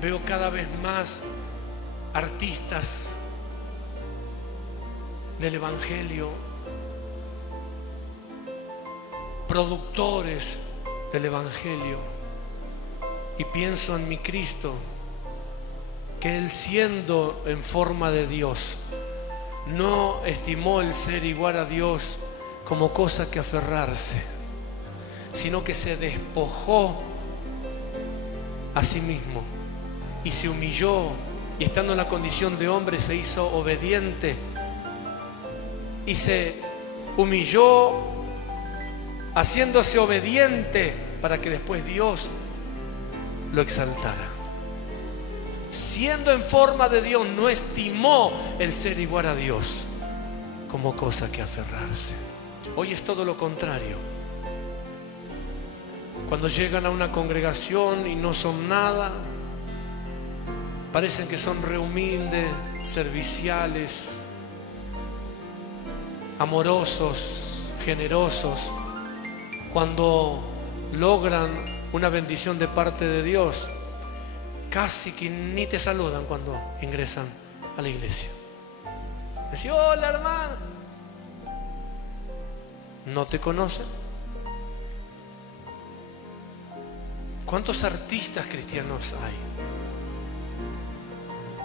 veo cada vez más artistas del Evangelio, productores del Evangelio, y pienso en mi Cristo, que Él, siendo en forma de Dios, no estimó el ser igual a Dios como cosa que aferrarse, sino que se despojó a sí mismo y se humilló, y estando en la condición de hombre se hizo obediente y se humilló haciéndose obediente para que después Dios lo exaltara. Siendo en forma de Dios, no estimó el ser igual a Dios como cosa que aferrarse. Hoy es todo lo contrario. Cuando llegan a una congregación y no son nada, parecen que son re humildes, serviciales, amorosos, generosos. Cuando logran una bendición de parte de Dios, casi que ni te saludan cuando ingresan a la iglesia. Decís, hola hermano. ¿No te conocen? ¿Cuántos artistas cristianos hay?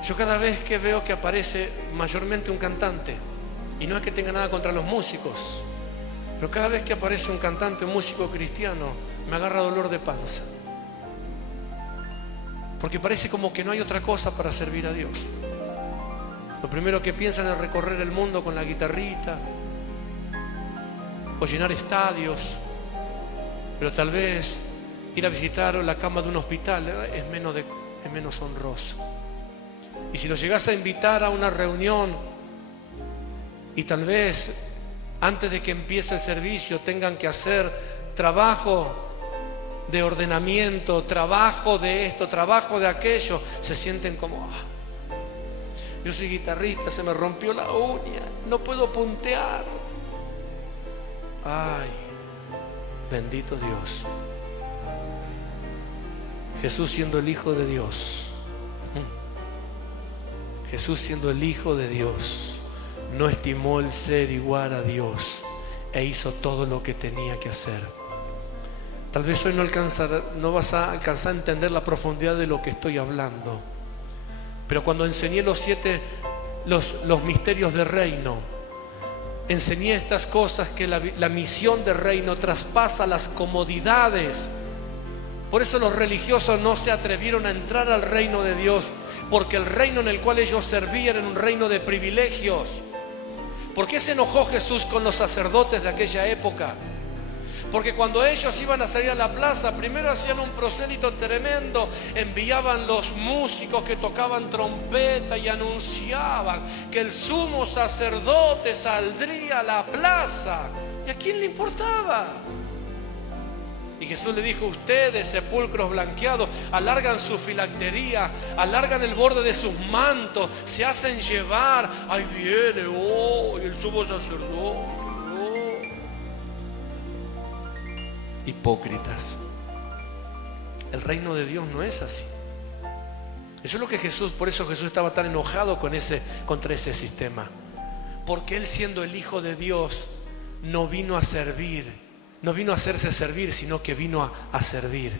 Yo cada vez que veo que aparece mayormente un cantante, y no es que tenga nada contra los músicos, pero cada vez que aparece un cantante, un músico cristiano, me agarra dolor de panza. Porque parece como que no hay otra cosa para servir a Dios. Lo primero que piensan es recorrer el mundo con la guitarrita o llenar estadios, pero tal vez ir a visitar la cama de un hospital es menos honroso. Y si los llegas a invitar a una reunión y tal vez antes de que empiece el servicio tengan que hacer trabajo de ordenamiento, trabajo de esto, trabajo de aquello, se sienten como, yo soy guitarrista, se me rompió la uña, no puedo puntear. Ay, bendito Dios. Jesús siendo el Hijo de Dios, Jesús siendo el Hijo de Dios, no estimó el ser igual a Dios e hizo todo lo que tenía que hacer. Tal vez hoy no vas a alcanzar a entender la profundidad de lo que estoy hablando, pero cuando enseñé los misterios del reino, enseñé estas cosas, que la misión del reino traspasa las comodidades. Por eso los religiosos no se atrevieron a entrar al reino de Dios, porque el reino en el cual ellos servían era un reino de privilegios. ¿Por qué se enojó Jesús con los sacerdotes de aquella época? Porque cuando ellos iban a salir a la plaza, primero hacían un prosélito tremendo, enviaban los músicos que tocaban trompeta y anunciaban que el sumo sacerdote saldría a la plaza. ¿Y a quién le importaba? Y Jesús le dijo: ustedes, sepulcros blanqueados, alargan su filactería, alargan el borde de sus mantos, se hacen llevar. Ahí viene, el sumo sacerdote. Hipócritas. El reino de Dios no es así. Eso es lo que Jesús, por eso Jesús estaba tan enojado contra ese sistema. Porque Él, siendo el Hijo de Dios, no vino a servir, no vino a hacerse servir, sino que vino a servir.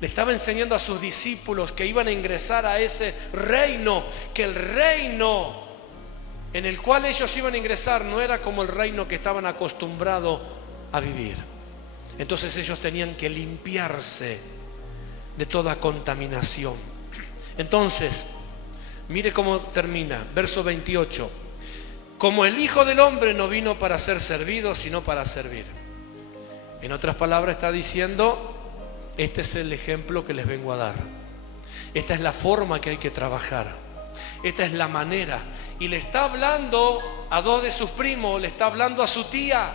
Le estaba enseñando a sus discípulos que iban a ingresar a ese reino, que el reino en el cual ellos iban a ingresar no era como el reino que estaban acostumbrados a vivir. Entonces ellos tenían que limpiarse de toda contaminación. Entonces, mire cómo termina, verso 28. Como el Hijo del Hombre no vino para ser servido, sino para servir. En otras palabras está diciendo: este es el ejemplo que les vengo a dar. Esta es la forma que hay que trabajar. Esta es la manera. Y le está hablando a dos de sus primos, le está hablando a su tía.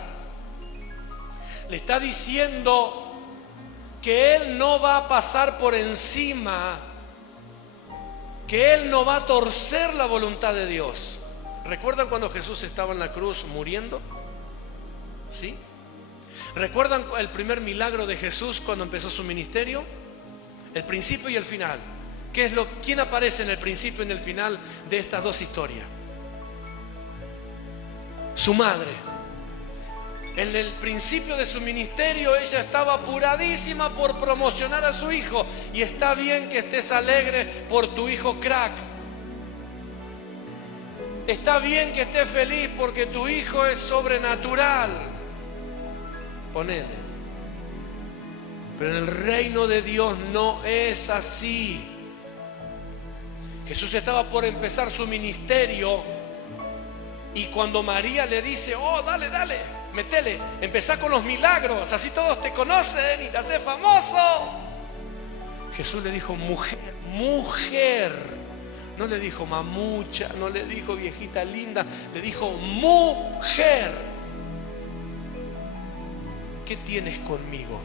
Le está diciendo que Él no va a pasar por encima, que Él no va a torcer la voluntad de Dios. ¿Recuerdan cuando Jesús estaba en la cruz muriendo? ¿Sí? ¿Recuerdan el primer milagro de Jesús cuando empezó su ministerio? El principio y el final. ¿Quién aparece en el principio y en el final de estas dos historias? Su madre. En el principio de su ministerio ella estaba apuradísima por promocionar a su hijo. Y está bien que estés alegre por tu hijo crack. Está bien que estés feliz porque tu hijo es sobrenatural. Ponele. Pero en el reino de Dios no es así. Jesús estaba por empezar su ministerio y cuando María le dice: oh, dale, metele, empezá con los milagros, así todos te conocen y te haces famoso. Jesús le dijo: mujer. No le dijo mamucha, no le dijo viejita linda, le dijo mujer. ¿Qué tienes conmigo?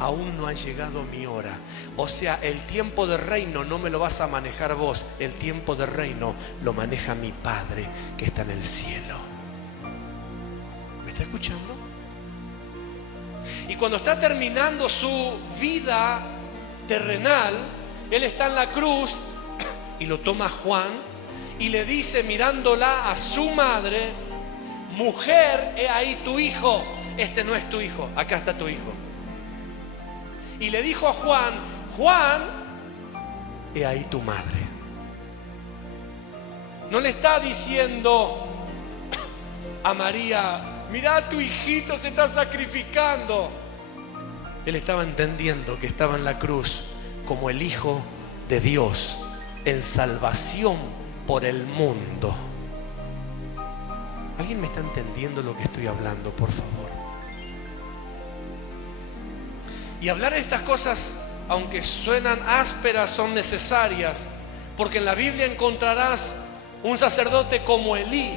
Aún no ha llegado mi hora. O sea, el tiempo de reino no me lo vas a manejar vos. El tiempo de reino lo maneja mi Padre que está en el cielo. ¿Me está escuchando? Y cuando está terminando su vida terrenal, Él está en la cruz y lo toma Juan y le dice, mirándola a su madre: mujer, he ahí tu hijo. Este no es tu hijo, acá está tu hijo. Y le dijo a Juan: Juan, he ahí tu madre. No le está diciendo a María: mirá, tu hijito se está sacrificando. Él estaba entendiendo que estaba en la cruz como el Hijo de Dios en salvación por el mundo. ¿Alguien me está entendiendo lo que estoy hablando, por favor? Y hablar de estas cosas, aunque suenan ásperas, son necesarias, porque en la Biblia encontrarás un sacerdote como Elí,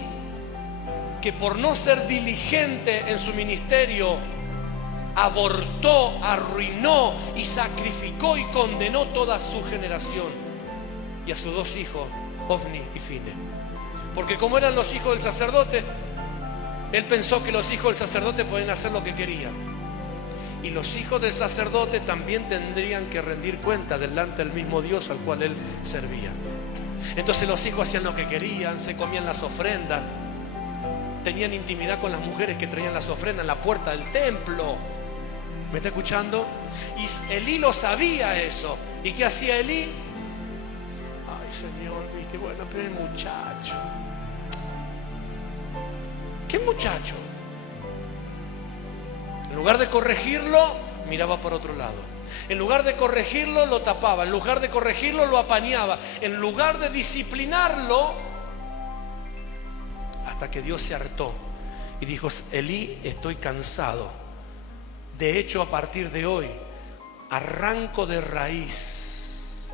que por no ser diligente en su ministerio, abortó, arruinó y sacrificó y condenó toda su generación, y a sus dos hijos, Ofni y Fine. Porque como eran los hijos del sacerdote, él pensó que los hijos del sacerdote podían hacer lo que querían. Y los hijos del sacerdote también tendrían que rendir cuenta delante del mismo Dios al cual él servía. Entonces los hijos hacían lo que querían, se comían las ofrendas, tenían intimidad con las mujeres que traían las ofrendas en la puerta del templo. ¿Me está escuchando? Y Elí lo sabía eso. ¿Y qué hacía Elí? Ay, Señor, viste, bueno, pero el muchacho. ¿Qué muchacho? En lugar de corregirlo, miraba por otro lado. En lugar de corregirlo, lo tapaba. En lugar de corregirlo, lo apañaba. En lugar de disciplinarlo, hasta que Dios se hartó y dijo: Elí, estoy cansado. De hecho, a partir de hoy, arranco de raíz.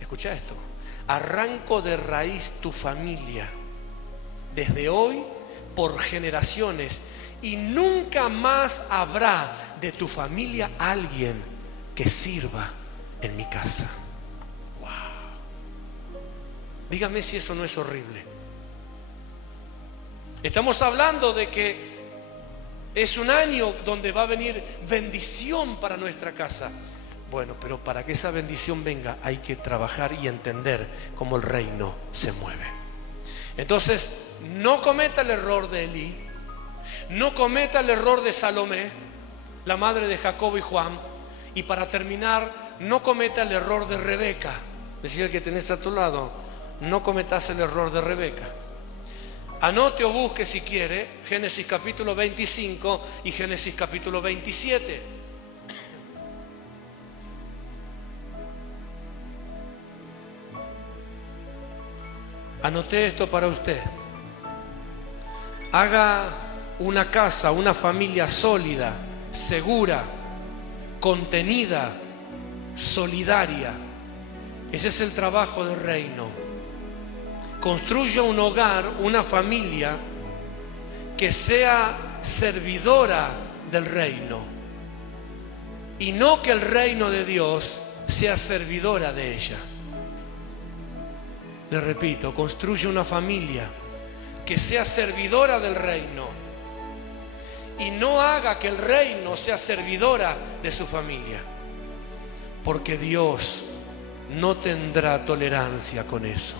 Escucha esto. Arranco de raíz tu familia. Desde hoy, por generaciones. Y nunca más habrá de tu familia alguien que sirva en mi casa. Wow. Dígame si eso no es horrible. Estamos hablando de que es un año donde va a venir bendición para nuestra casa. Bueno, pero para que esa bendición venga hay que trabajar y entender cómo el reino se mueve. Entonces, no cometa el error de Elí, no cometa el error de Salomé, la madre de Jacobo y Juan, y para terminar, no cometa el error de Rebeca. Decía el que tenés a tu lado, no cometas el error de Rebeca. Anote o busque si quiere Génesis capítulo 25 y Génesis capítulo 27. Anoté esto para usted. Haga una casa, una familia sólida, segura, contenida, solidaria. Ese es el trabajo del reino. Construya un hogar, una familia que sea servidora del reino y no que el reino de Dios sea servidora de ella. Le repito, construye una familia que sea servidora del reino y no haga que el reino sea servidora de su familia, porque Dios no tendrá tolerancia con eso.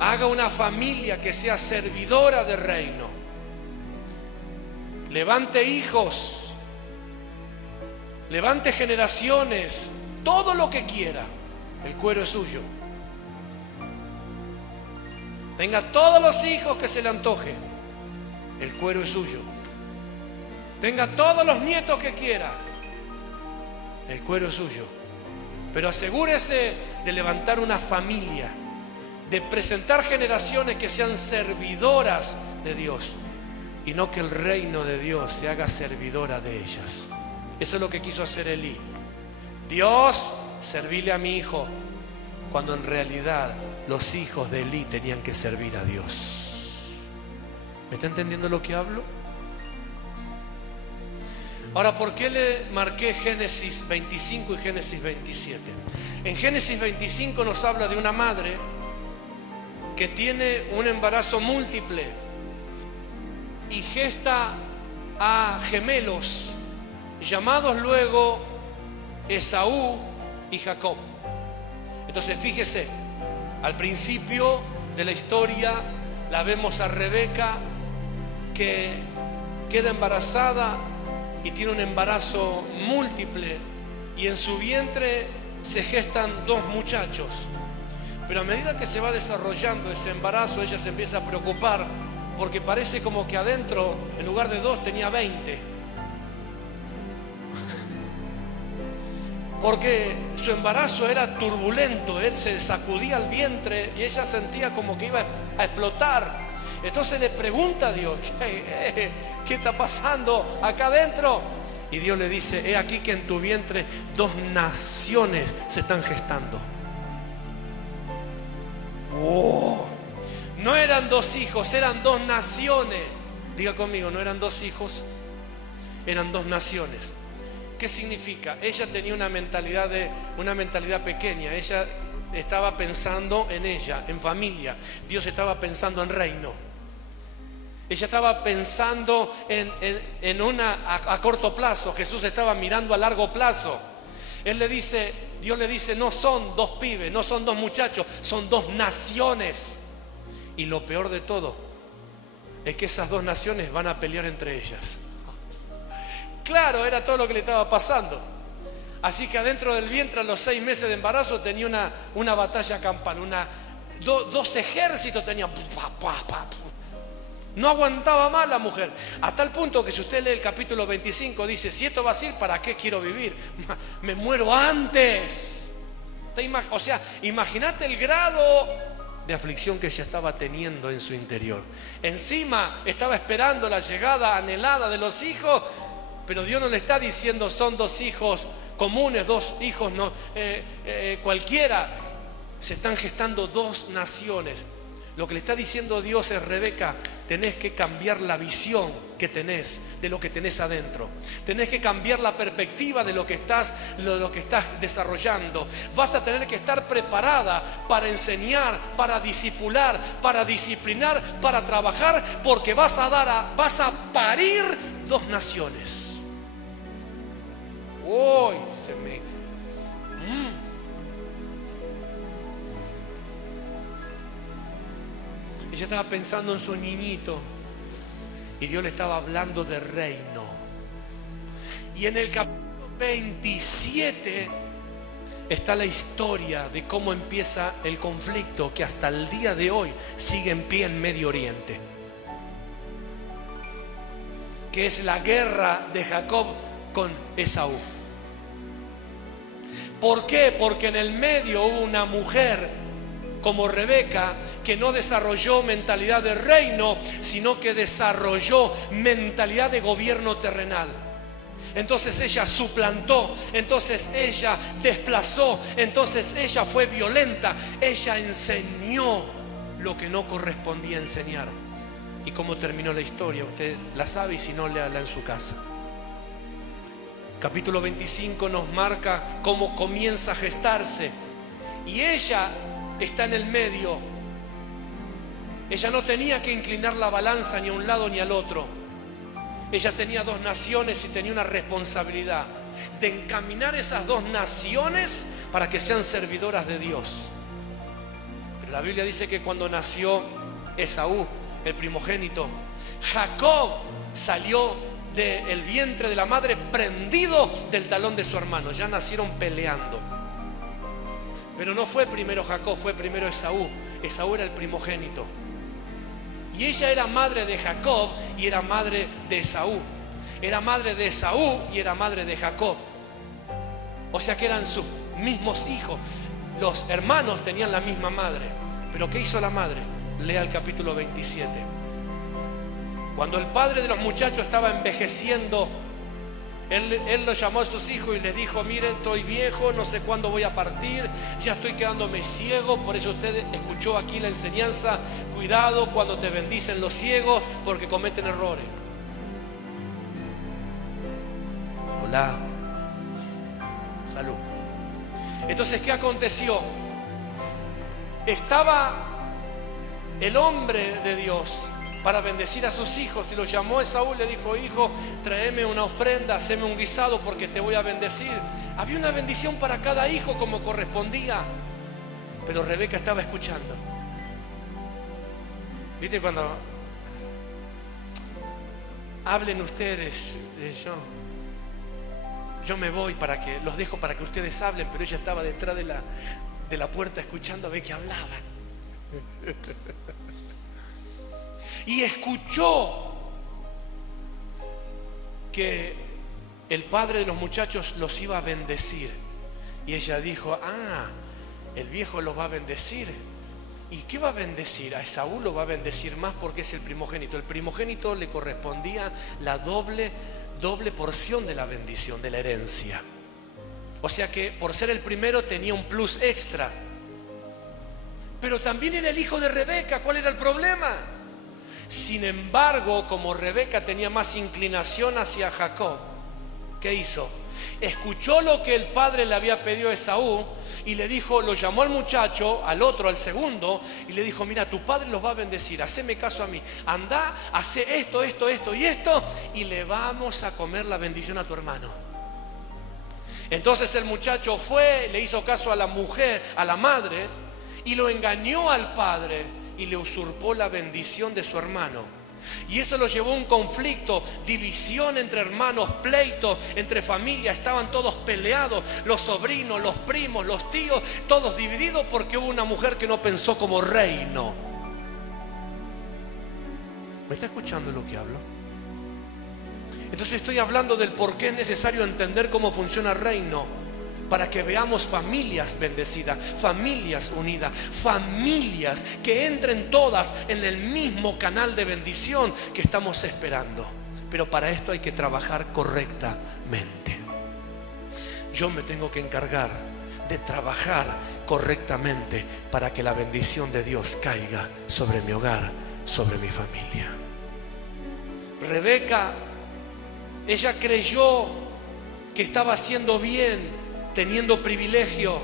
Haga una familia que sea servidora del reino. Levante hijos, levante generaciones, todo lo que quiera. El cuero es suyo. Tenga todos los hijos que se le antoje. El cuero es suyo. Tenga todos los nietos que quiera. El cuero es suyo. Pero asegúrese de levantar una familia, de presentar generaciones que sean servidoras de Dios y no que el reino de Dios se haga servidora de ellas. Eso es lo que quiso hacer Elí. Dios, servirle a mi hijo, cuando en realidad los hijos de Elí tenían que servir a Dios. ¿Me está entendiendo lo que hablo? Ahora, ¿por qué le marqué Génesis 25 y Génesis 27? En Génesis 25 nos habla de una madre que tiene un embarazo múltiple y gesta a gemelos, llamados luego Esaú y Jacob. Entonces fíjese, al principio de la historia la vemos a Rebeca que queda embarazada y tiene un embarazo múltiple y en su vientre se gestan 2 muchachos. Pero a medida que se va desarrollando ese embarazo, ella se empieza a preocupar porque parece como que adentro, en lugar de 2, tenía 20. Porque su embarazo era turbulento, él se sacudía el vientre y ella sentía como que iba a explotar. Entonces le pregunta a Dios, ¿qué está pasando acá adentro? Y Dios le dice, he aquí que en tu vientre 2 naciones se están gestando. Oh, no eran 2 hijos, eran 2 naciones. Diga conmigo, no eran 2 hijos, eran 2 naciones. ¿Qué significa? Ella tenía una mentalidad pequeña. Ella estaba pensando en ella, en familia. Dios estaba pensando en reino. Ella estaba pensando a corto plazo. Jesús estaba mirando a largo plazo. Dios le dice, no son 2 pibes, no son 2 muchachos, son 2 naciones. Y lo peor de todo es que esas 2 naciones van a pelear entre ellas. Claro, era todo lo que le estaba pasando. Así que adentro del vientre, a los 6 meses de embarazo, tenía una batalla campal. 2 ejércitos tenía. No aguantaba más la mujer. A tal punto que si usted lee el capítulo 25, dice, si esto va a ser, ¿para qué quiero vivir? Me muero antes. O sea, imagínate el grado de aflicción que ella estaba teniendo en su interior. Encima estaba esperando la llegada anhelada de los hijos, pero Dios no le está diciendo son 2 hijos comunes, 2 hijos cualquiera. Se están gestando 2 naciones. Lo que le está diciendo Dios es, Rebeca, tenés que cambiar la visión que tenés, de lo que tenés adentro. Tenés que cambiar la perspectiva de lo que estás desarrollando. Vas a tener que estar preparada para enseñar, para discipular, para disciplinar, para trabajar, porque vas a parir 2 naciones. Uy, Ella estaba pensando en su niñito y Dios le estaba hablando de reino. Y en el capítulo 27 está la historia de cómo empieza el conflicto que hasta el día de hoy sigue en pie en Medio Oriente, que es la guerra de Jacob con Esaú. ¿Por qué? Porque en el medio hubo una mujer como Rebeca que no desarrolló mentalidad de reino, sino que desarrolló mentalidad de gobierno terrenal. Entonces ella suplantó, entonces ella desplazó, entonces ella fue violenta, ella enseñó lo que no correspondía enseñar. ¿Y cómo terminó la historia? Usted la sabe, y si no, léala en su casa. Capítulo 25 nos marca cómo comienza a gestarse, y ella está en el medio. Ella no tenía que inclinar la balanza ni a un lado ni al otro. Ella tenía 2 naciones y tenía una responsabilidad de encaminar esas 2 naciones para que sean servidoras de Dios. Pero la Biblia dice que cuando nació Esaú, el primogénito, Jacob salió del vientre de la madre prendido del talón de su hermano. Ya nacieron peleando. Pero no fue primero Jacob, fue primero Esaú. Esaú era el primogénito. Y ella era madre de Jacob y era madre de Esaú. Era madre de Esaú y era madre de Jacob. O sea que eran sus mismos hijos. Los hermanos tenían la misma madre. Pero ¿qué hizo la madre? Lea el capítulo 27. Cuando el padre de los muchachos estaba envejeciendo, él lo llamó a sus hijos y les dijo: miren, estoy viejo, no sé cuándo voy a partir, ya estoy quedándome ciego. Por eso usted escuchó aquí la enseñanza: cuidado cuando te bendicen los ciegos, porque cometen errores. Hola, salud. Entonces, ¿qué aconteció? Estaba el hombre de Dios para bendecir a sus hijos, y lo llamó a Esaú y le dijo: hijo, tráeme una ofrenda, haceme un guisado porque te voy a bendecir. Había una bendición para cada hijo como correspondía, pero Rebeca estaba escuchando. ¿Viste cuando hablen ustedes? Yo me voy, los dejo para que ustedes hablen, pero ella estaba detrás de la puerta escuchando a ver qué hablaban. Y escuchó que el padre de los muchachos los iba a bendecir. Y ella dijo: el viejo los va a bendecir. ¿Y qué va a bendecir? A Esaú lo va a bendecir más porque es el primogénito. El primogénito le correspondía la doble porción de la bendición, de la herencia. O sea que por ser el primero tenía un plus extra. Pero también era el hijo de Rebeca. ¿Cuál era el problema? Sin embargo, como Rebeca tenía más inclinación hacia Jacob, ¿qué hizo? Escuchó lo que el padre le había pedido a Esaú y le dijo, lo llamó al muchacho, al segundo, y le dijo: mira, tu padre los va a bendecir, haceme caso a mí, andá, hace esto y esto, y le vamos a comer la bendición a tu hermano. Entonces el muchacho fue, le hizo caso a la mujer, a la madre, y lo engañó al padre y le usurpó la bendición de su hermano. Y eso lo llevó a un conflicto, división entre hermanos, pleito entre familias. Estaban todos peleados, los sobrinos, los primos, los tíos, todos divididos porque hubo una mujer que no pensó como reino. ¿Me está escuchando lo que hablo? Entonces estoy hablando del por qué es necesario entender cómo funciona el reino, para que veamos familias bendecidas, familias unidas, familias que entren todas en el mismo canal de bendición que estamos esperando. Pero para esto hay que trabajar correctamente. Yo me tengo que encargar de trabajar correctamente para que la bendición de Dios caiga sobre mi hogar, sobre mi familia. Rebeca, ella creyó que estaba haciendo bien, teniendo privilegio.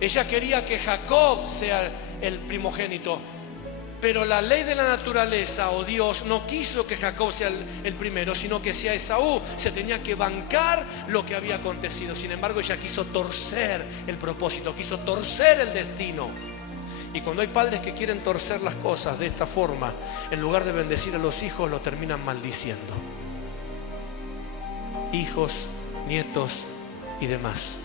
Ella quería que Jacob sea el primogénito, pero la ley de la naturaleza o Dios no quiso que Jacob sea el primero, sino que sea Esaú. Se tenía que bancar lo que había acontecido. Sin embargo, ella quiso torcer el propósito, quiso torcer el destino. Y cuando hay padres que quieren torcer las cosas de esta forma, en lugar de bendecir a los hijos, lo terminan maldiciendo. Hijos, nietos y demás.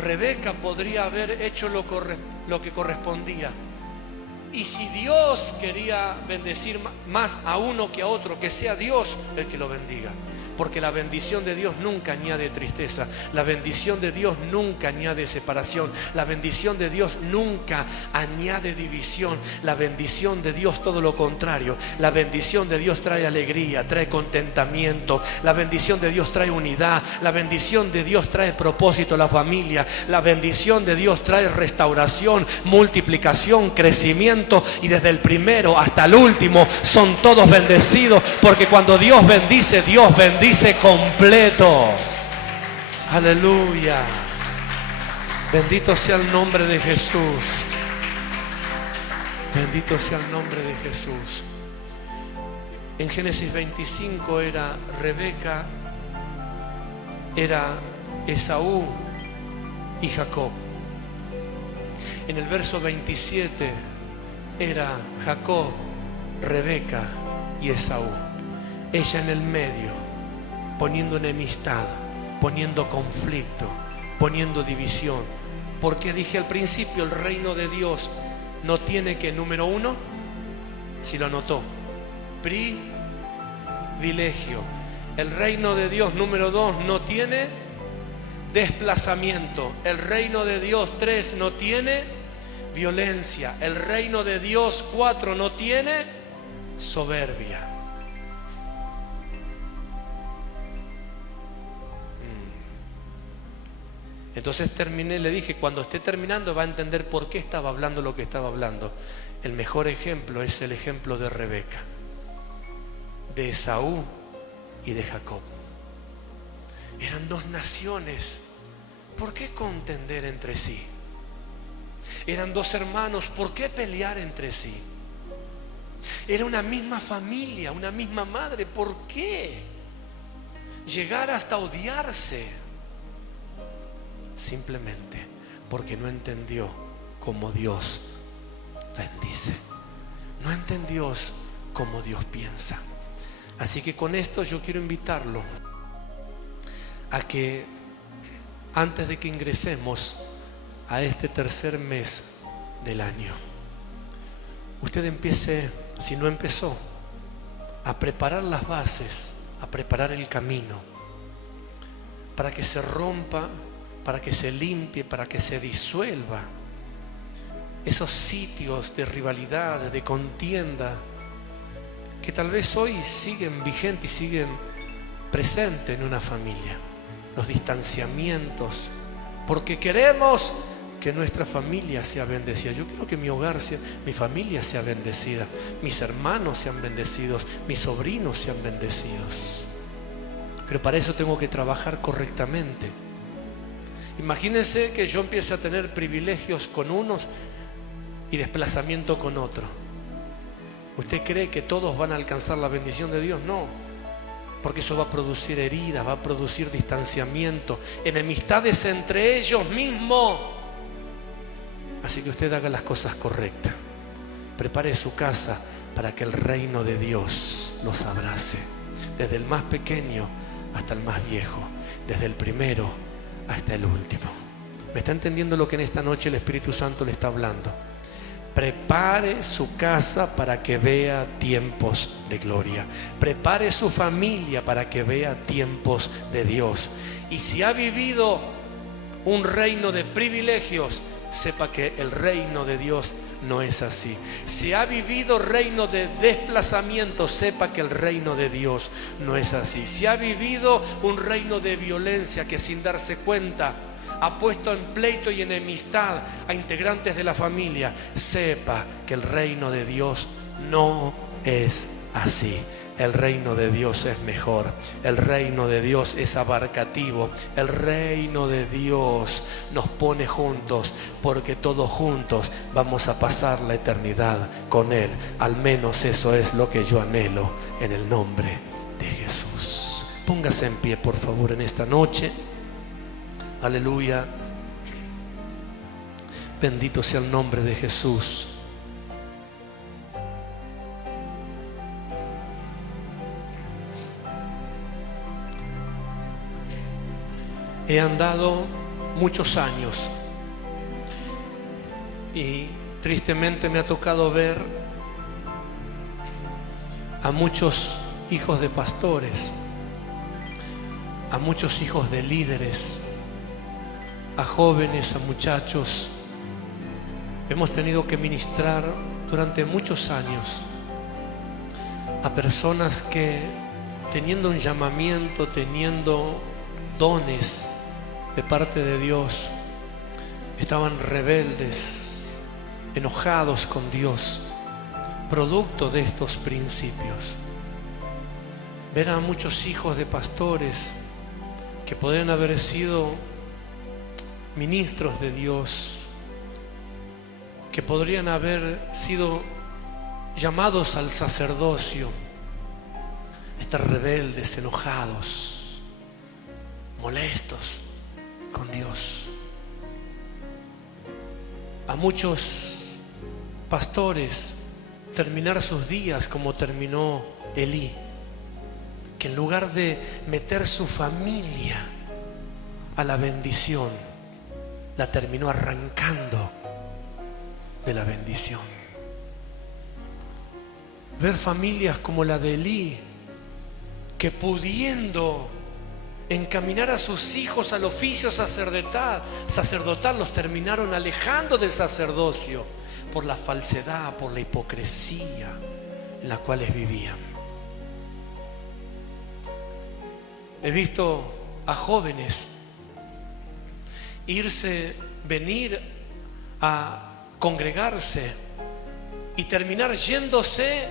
Rebeca podría haber hecho lo que correspondía. Y si Dios quería bendecir más a uno que a otro, que sea Dios el que lo bendiga. Porque la bendición de Dios nunca añade tristeza. La bendición de Dios nunca añade separación. La bendición de Dios nunca añade división. La bendición de Dios todo lo contrario. La bendición de Dios trae alegría, trae contentamiento. La bendición de Dios trae unidad. La bendición de Dios trae propósito a la familia. La bendición de Dios trae restauración, multiplicación, crecimiento. Y desde el primero hasta el último son todos bendecidos. Porque cuando Dios bendice completo. Aleluya. Bendito sea el nombre de Jesús. Bendito sea el nombre de Jesús. En Génesis 25 era Rebeca, era Esaú y Jacob. En el verso 27 era Jacob, Rebeca y Esaú. Ella en el medio, poniendo enemistad, poniendo conflicto, poniendo división. Porque dije al principio, el reino de Dios no tiene que, número uno, si lo anotó, privilegio. El reino de Dios, número dos, no tiene desplazamiento. El reino de Dios, tres, no tiene violencia. El reino de Dios, cuatro, no tiene soberbia. Entonces terminé, le dije, cuando esté terminando va a entender por qué estaba hablando lo que estaba hablando. El mejor ejemplo es el ejemplo de Rebeca, de Esaú y de Jacob. Eran dos naciones. ¿Por qué contender entre sí? Eran dos hermanos. ¿Por qué pelear entre sí? Era una misma familia, una misma madre. ¿Por qué llegar hasta odiarse? Simplemente porque no entendió cómo Dios bendice. No entendió cómo Dios piensa. Así que con esto yo quiero invitarlo a que antes de que ingresemos a este tercer mes del año, usted empiece, si no empezó, a preparar las bases, a preparar el camino para que se rompa, para que se limpie, para que se disuelva esos sitios de rivalidad, de contienda, que tal vez hoy siguen vigentes y siguen presentes en una familia. Los distanciamientos, porque queremos que nuestra familia sea bendecida. Yo quiero que mi hogar sea, mi familia sea bendecida, mis hermanos sean bendecidos, mis sobrinos sean bendecidos. Pero para eso tengo que trabajar correctamente. Imagínense que yo empiece a tener privilegios con unos y desplazamiento con otros. ¿Usted cree que todos van a alcanzar la bendición de Dios? No, porque eso va a producir heridas, va a producir distanciamiento, enemistades entre ellos mismos. Así que usted haga las cosas correctas. Prepare su casa para que el reino de Dios los abrace, desde el más pequeño hasta el más viejo, desde el primero hasta el último. ¿Me está entendiendo lo que en esta noche el Espíritu Santo le está hablando? Prepare su casa para que vea tiempos de gloria. Prepare su familia para que vea tiempos de Dios. Y si ha vivido un reino de privilegios, sepa que el reino de Dios no es así. Si ha vivido reino de desplazamiento, sepa que el reino de Dios no es así. Si ha vivido un reino de violencia que sin darse cuenta ha puesto en pleito y enemistad a integrantes de la familia, sepa que el reino de Dios No es así. El reino de Dios es mejor. El reino de Dios es abarcativo. El reino de Dios nos pone juntos, porque todos juntos vamos a pasar la eternidad con Él. Al menos eso es lo que yo anhelo, en el nombre de Jesús. Póngase en pie, por favor, en esta noche. Aleluya. Bendito sea el nombre de Jesús. He andado muchos años y tristemente me ha tocado ver a muchos hijos de pastores, a muchos hijos de líderes, a jóvenes, a muchachos. Hemos tenido que ministrar durante muchos años a personas que, teniendo un llamamiento, teniendo dones de parte de Dios, estaban rebeldes, enojados con Dios, producto de estos principios. Ver a muchos hijos de pastores que podrían haber sido ministros de Dios, que podrían haber sido llamados al sacerdocio, estar rebeldes, enojados, molestos con Dios. A muchos pastores terminar sus días como terminó Elí, que en lugar de meter su familia a la bendición, la terminó arrancando de la bendición. Ver familias como la de Elí, que pudiendo encaminar a sus hijos al oficio sacerdotal, los terminaron alejando del sacerdocio por la falsedad, por la hipocresía en la cual vivían. He visto a jóvenes venir a congregarse y terminar yéndose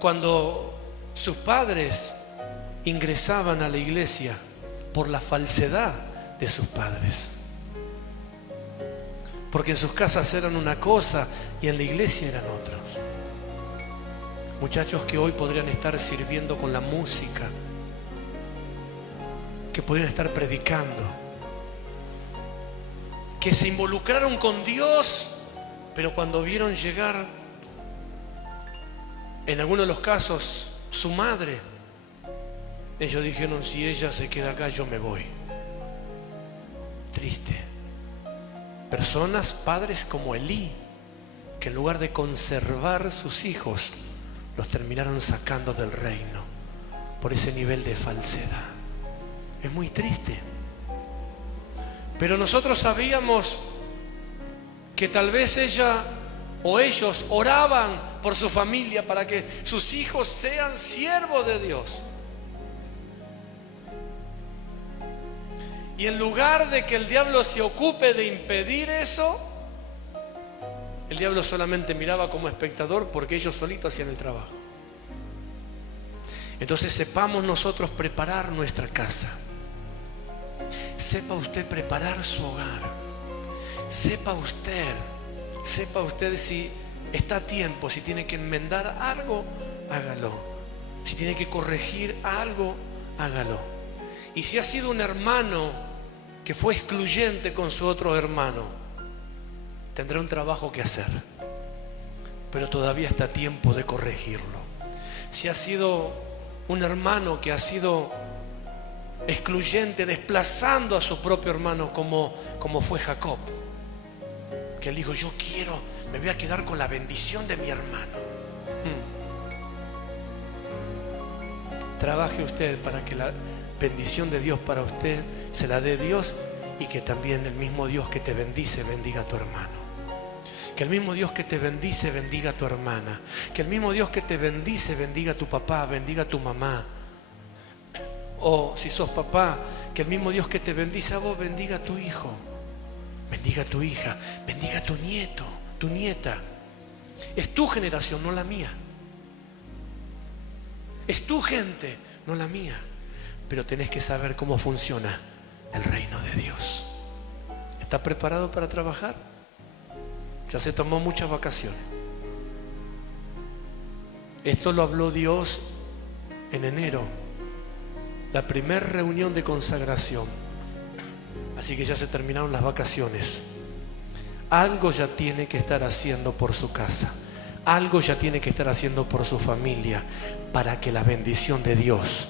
cuando sus padres ingresaban a la iglesia por la falsedad de sus padres, porque en sus casas eran una cosa y en la iglesia eran otros. Muchachos que hoy podrían estar sirviendo con la música, que podrían estar predicando, que se involucraron con Dios, pero cuando vieron llegar, en algunos de los casos, su madre, ellos dijeron: si ella se queda acá, yo me voy. Triste. Personas, padres como Elí, que en lugar de conservar sus hijos, los terminaron sacando del reino por ese nivel de falsedad. Es muy triste. Pero nosotros sabíamos que tal vez ella o ellos oraban por su familia para que sus hijos sean siervos de Dios. Y en lugar de que el diablo se ocupe de impedir eso, el diablo solamente miraba como espectador, porque ellos solitos hacían el trabajo. Entonces sepamos nosotros preparar nuestra casa. Sepa usted preparar su hogar. Sepa usted si está a tiempo, si tiene que enmendar algo, hágalo. Si tiene que corregir algo, hágalo. Y si ha sido un hermano que fue excluyente con su otro hermano, tendrá un trabajo que hacer, pero todavía está a tiempo de corregirlo. Si ha sido un hermano que ha sido excluyente, desplazando a su propio hermano, como fue Jacob, que él dijo: yo me voy a quedar con la bendición de mi hermano. Trabaje usted para que la bendición de Dios para usted se la dé Dios, y que también el mismo Dios que te bendice bendiga a tu hermano. Que el mismo Dios que te bendice bendiga a tu hermana. Que el mismo Dios que te bendice bendiga a tu papá, bendiga a tu mamá. O si sos papá, que el mismo Dios que te bendice a vos bendiga a tu hijo, bendiga a tu hija, bendiga a tu nieto, tu nieta. Es tu generación, no la mía. Es tu gente, no la mía. Pero tenés que saber cómo funciona el reino de Dios. ¿Está preparado para trabajar? Ya se tomó muchas vacaciones. Esto lo habló Dios en enero, la primera reunión de consagración. Así que ya se terminaron las vacaciones. Algo ya tiene que estar haciendo por su casa. Algo ya tiene que estar haciendo por su familia, para que la bendición de Dios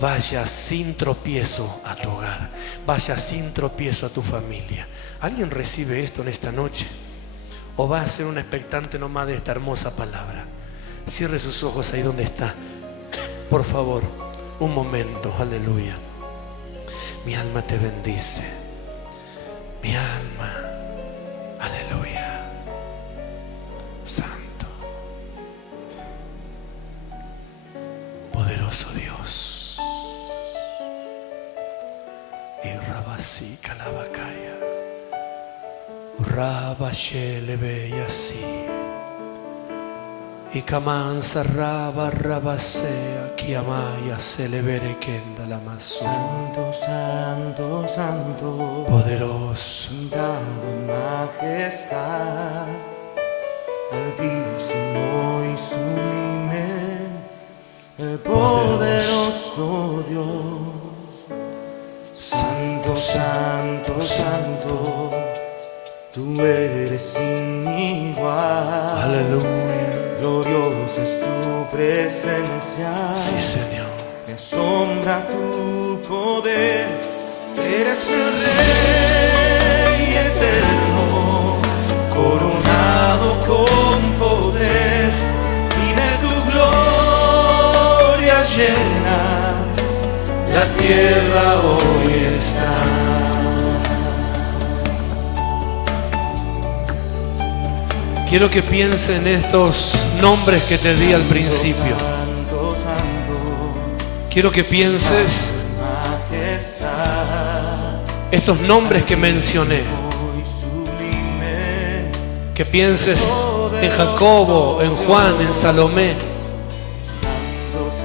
vaya sin tropiezo a tu hogar, vaya sin tropiezo a tu familia. ¿Alguien recibe esto en esta noche? ¿O va a ser un expectante nomás de esta hermosa palabra? Cierre sus ojos ahí donde está. Por favor, un momento, aleluya. Mi alma te bendice. Mi alma, aleluya. Santo, poderoso Dios. Y Rabasí Calabacaya. Rabashelebe y así. Y Kamansa Raba Rabasea Kiamaya Celebere Kenda la Masu. Santo, santo, santo, Poderoso, dado en majestad, altísimo y sublime, el poderoso Dios. Santo, santo, santo, tú eres sin igual. aleluya. Gloriosa es tu presencia. Sí, Señor. Me asombra tu poder. Eres el Rey eterno, coronado con poder, y de tu gloria llena la tierra hoy está. Quiero que pienses en estos nombres que te di al principio. Santo, santo, Quiero que pienses majestad, estos nombres que mencioné. muy sublime, Que pienses en Jacobo, en Juan, en Salomé.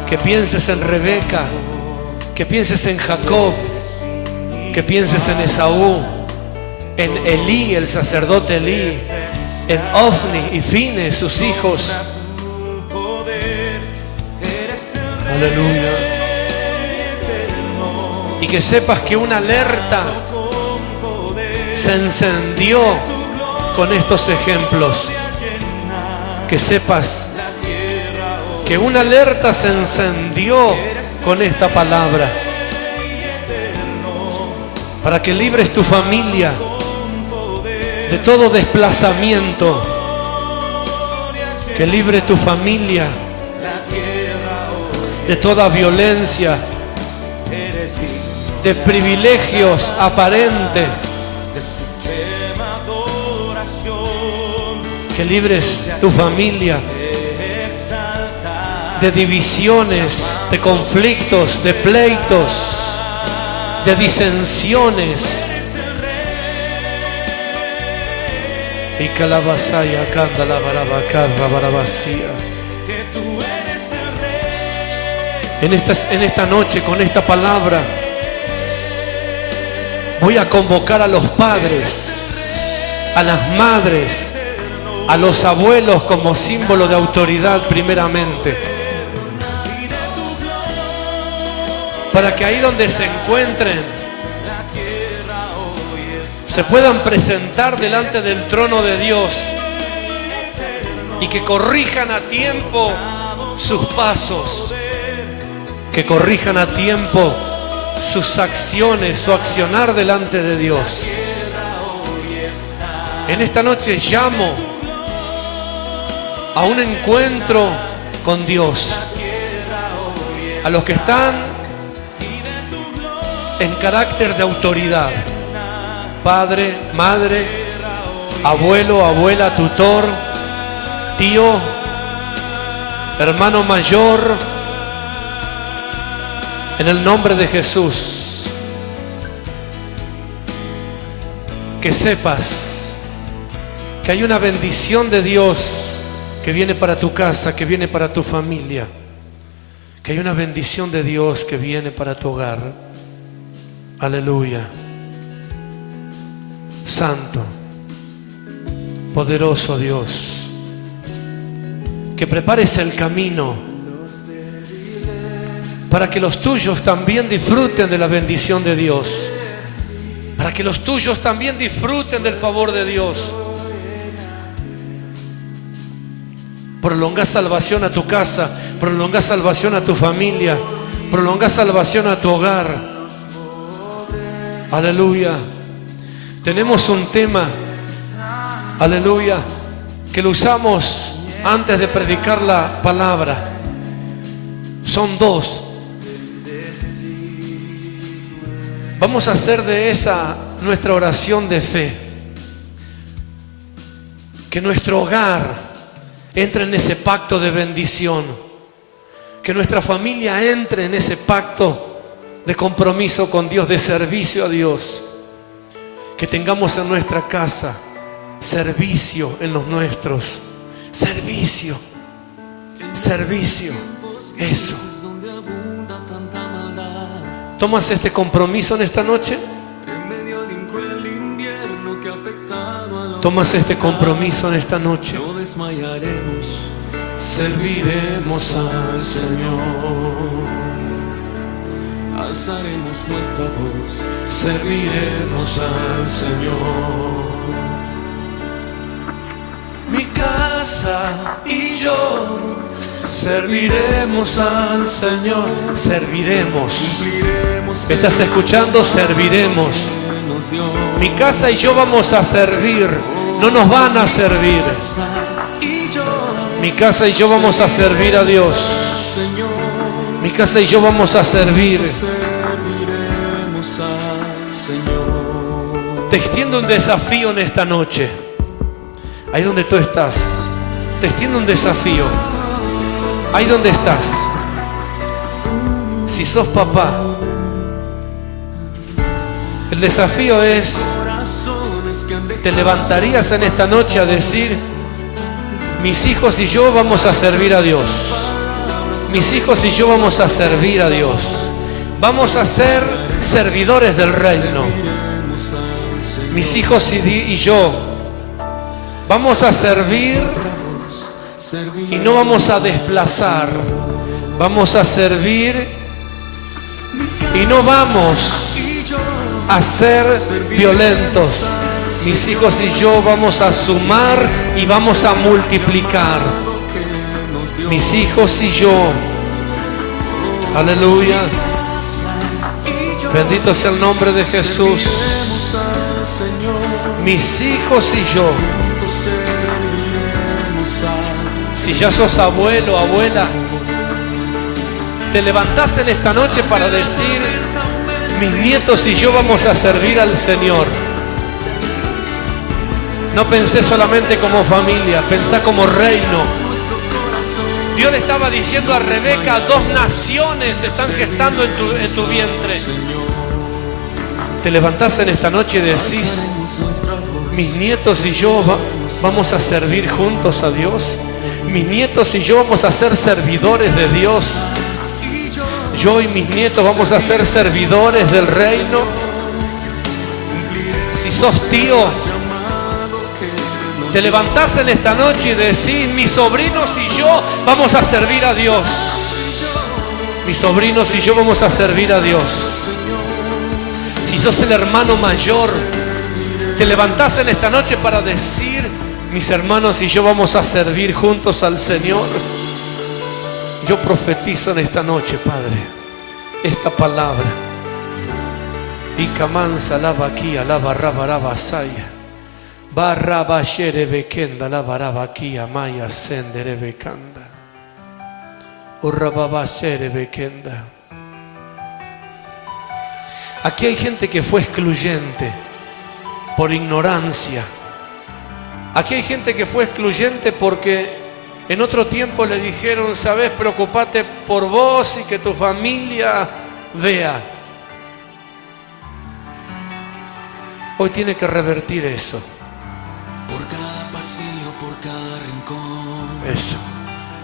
Que pienses en Rebeca. Que pienses en Jacob. Que pienses en Esaú. En Elí, el sacerdote Elí. En Ofni y Fines, sus hijos. Aleluya. Y que sepas que una alerta se encendió con estos ejemplos. Que sepas que una alerta se encendió con esta palabra. Para que libres tu familia de todo desplazamiento, que libre tu familia de toda violencia, de privilegios aparentes, que libres tu familia de divisiones, de conflictos, de pleitos, de disensiones. Y calabazaya canta la barabacarra barabacía. En esta noche, con esta palabra, voy a convocar a los padres, a las madres, a los abuelos como símbolo de autoridad primeramente, para que ahí donde se encuentren se puedan presentar delante del trono de Dios y que corrijan a tiempo sus pasos, que corrijan a tiempo sus acciones, su accionar delante de Dios. En esta noche llamo a un encuentro con Dios, a los que están en carácter de autoridad. Padre, madre, abuelo, abuela, tutor, tío, hermano mayor, en el nombre de Jesús, que sepas que hay una bendición de Dios que viene para tu casa, que viene para tu familia, que hay una bendición de Dios que viene para tu hogar. Aleluya. Santo, poderoso Dios, que prepares el camino para que los tuyos también disfruten de la bendición de Dios, para que los tuyos también disfruten del favor de Dios. Prolonga salvación a tu casa, prolonga salvación a tu familia, prolonga salvación a tu hogar. Aleluya. Tenemos un tema, aleluya, que lo usamos antes de predicar la palabra. Son dos. Vamos a hacer de esa nuestra oración de fe. Que nuestro hogar entre en ese pacto de bendición. Que nuestra familia entre en ese pacto de compromiso con Dios, de servicio a Dios. Que tengamos en nuestra casa servicio en los nuestros. Servicio. Servicio. Eso. ¿Tomas este compromiso en esta noche? ¿Tomas este compromiso en esta noche? Serviremos al Señor. Alzaremos nuestra voz, serviremos al Señor. Mi casa y yo serviremos al Señor. Serviremos. ¿Estás escuchando? Serviremos. Mi casa y yo vamos a servir. No nos van a servir. Mi casa y yo vamos a servir a Dios. Mi casa y yo vamos a servir. Te extiendo un desafío en esta noche. Ahí donde tú estás. Te extiendo un desafío. Ahí donde estás. Si sos papá, el desafío es: te levantarías en esta noche a decir: mis hijos y yo vamos a servir a Dios. Mis hijos y yo vamos a servir a Dios. Vamos a ser servidores del reino. Mis hijos y yo vamos a servir y no vamos a desplazar. Vamos a servir y no vamos a ser violentos. Mis hijos y yo vamos a sumar y vamos a multiplicar. Mis hijos y yo, aleluya, bendito sea el nombre de Jesús. Mis hijos y yo. Si ya sos abuelo, abuela, te levantás en esta noche para decir: mis nietos y yo vamos a servir al Señor. No pensé solamente como familia, pensá como reino. Dios le estaba diciendo a Rebeca: 2 naciones se están gestando en tu vientre. Te levantás en esta noche y decís: mis nietos y yo vamos a servir juntos a Dios. Mis nietos y yo vamos a ser servidores de Dios. Yo y mis nietos vamos a ser servidores del reino. Si sos tío, te levantás en esta noche y decís: mis sobrinos y yo vamos a servir a Dios. Mis sobrinos y yo vamos a servir a Dios. Si sos el hermano mayor, te levantás en esta noche para decir: mis hermanos y yo vamos a servir juntos al Señor. Yo profetizo en esta noche, Padre, esta palabra. Y camanza la vaquía, la barra saya. Barra shere bekenda, la barra vaquía, maya sendere bekanda. Urrababa shere bekenda. Aquí hay gente que fue excluyente por ignorancia. Aquí hay gente que fue excluyente porque en otro tiempo le dijeron: sabes, preocupate por vos y que tu familia vea. Hoy tiene que revertir eso. Por cada pasillo, por cada rincón. eso.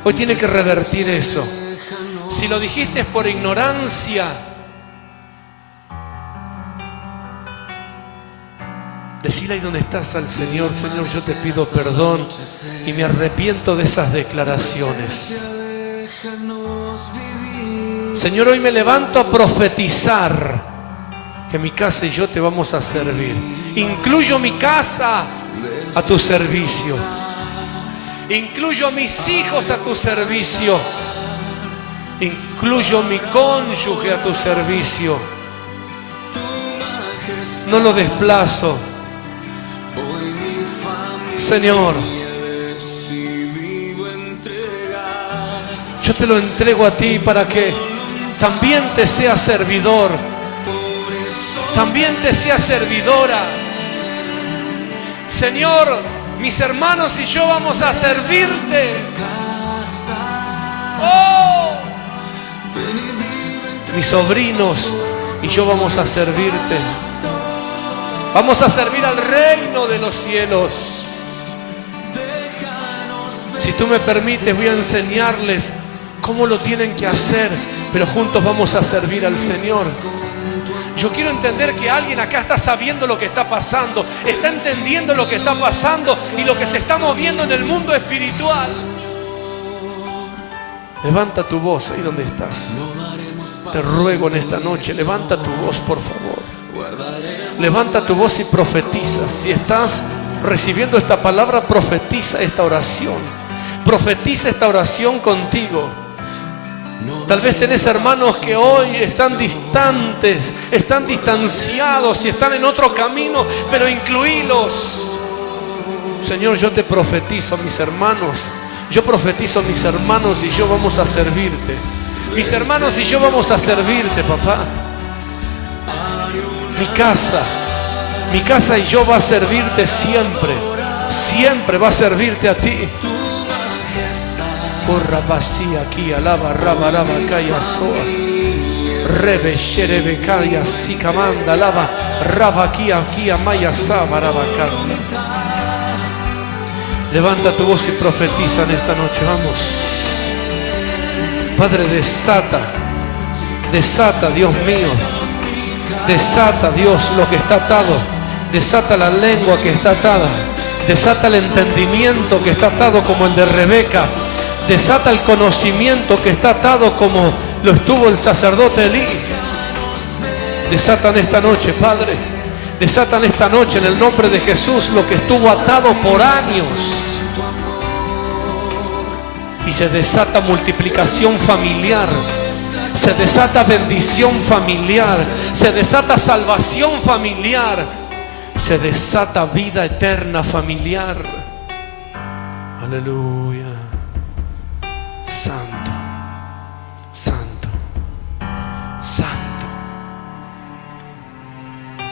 Hoy tiene que revertir eso. Si lo dijiste es por ignorancia, decile ahí donde estás al Señor: Señor, yo te pido perdón y me arrepiento de esas declaraciones. Señor, hoy me levanto a profetizar que mi casa y yo te vamos a servir. Incluyo mi casa a tu servicio. Incluyo a mis hijos a tu servicio. Incluyo mi cónyuge a tu servicio. No lo desplazo. Señor, yo te lo entrego a ti para que también te sea servidor, también te sea servidora. Señor, mis hermanos y yo vamos a servirte. Oh, mis sobrinos y yo vamos a servirte. Vamos a servir al reino de los cielos. Si tú me permites, voy a enseñarles cómo lo tienen que hacer, pero juntos vamos a servir al Señor. Yo quiero entender que alguien acá está sabiendo lo que está pasando, está entendiendo lo que está pasando y lo que se está moviendo en el mundo espiritual. Levanta tu voz ahí donde estás. Te ruego en esta noche, levanta tu voz, por favor. Levanta tu voz y profetiza. Si estás recibiendo esta palabra, profetiza esta oración. Profetiza esta oración contigo. Tal vez tenés hermanos que hoy están distantes, están distanciados y están en otro camino, pero incluílos. Señor, yo te profetizo a mis hermanos. Yo profetizo a mis hermanos y yo vamos a servirte. Mis hermanos y yo vamos a servirte, papá. Mi casa y yo va a servirte siempre. Siempre va a servirte a ti. Corra vacía aquí, alaba, raba, raba, calla, soa. Rebe, sherebe, calla, sicamanda, alaba, raba, aquí, amaya, saba, raba, calla. Levanta tu voz y profetiza en esta noche, vamos. Padre, desata, Dios mío. Desata, Dios, lo que está atado. Desata la lengua que está atada. Desata el entendimiento que está atado como el de Rebeca. Desata el conocimiento que está atado como lo estuvo el sacerdote Elí. Desatan esta noche, Padre. Desatan esta noche en el nombre de Jesús lo que estuvo atado por años. Y se desata multiplicación familiar. Se desata bendición familiar. Se desata salvación familiar. Se desata vida eterna familiar. Aleluya. Santo, santo, santo,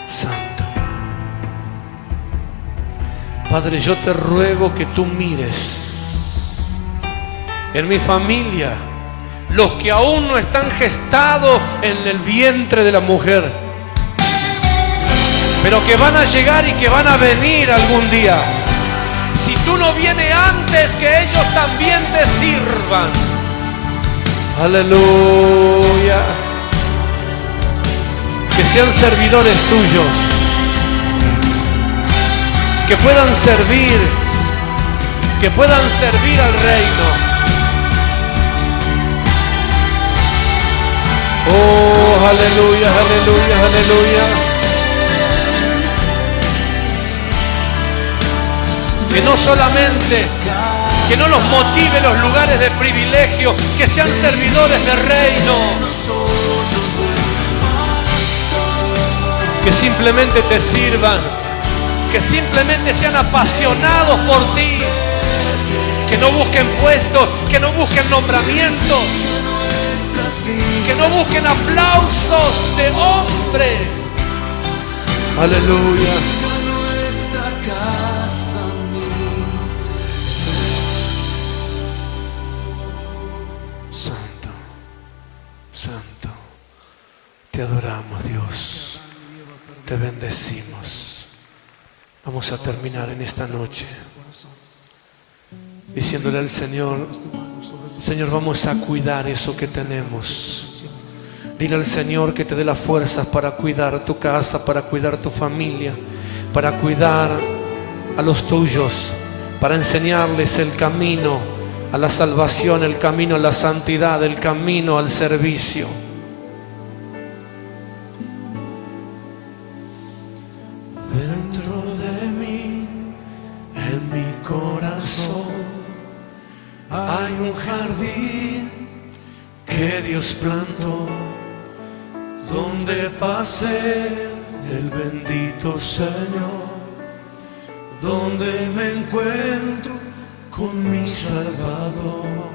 santo. Padre, yo te ruego que tú mires en mi familia los que aún no están gestados en el vientre de la mujer, pero que van a llegar y que van a venir algún día. Si tú no vienes antes, que ellos también te sirvan. Aleluya. Que sean servidores tuyos. Que puedan servir. Que puedan servir al reino. Oh, aleluya, aleluya, aleluya. Que no solamente, que no los motive los lugares de privilegio, que sean servidores del reino. Que simplemente te sirvan, que simplemente sean apasionados por ti, que no busquen puestos, que no busquen nombramientos, que no busquen aplausos de hombre. Aleluya. Santo, te adoramos, Dios, te bendecimos. Vamos a terminar en esta noche diciéndole al Señor: Señor, vamos a cuidar eso que tenemos. Dile al Señor que te dé las fuerzas para cuidar tu casa, para cuidar tu familia, para cuidar a los tuyos, para enseñarles el camino a la salvación, el camino a la santidad, el camino al servicio. Dentro de mí, en mi corazón, hay un jardín que Dios plantó, donde pasé el bendito Señor, donde me encuentro con mi Salvador.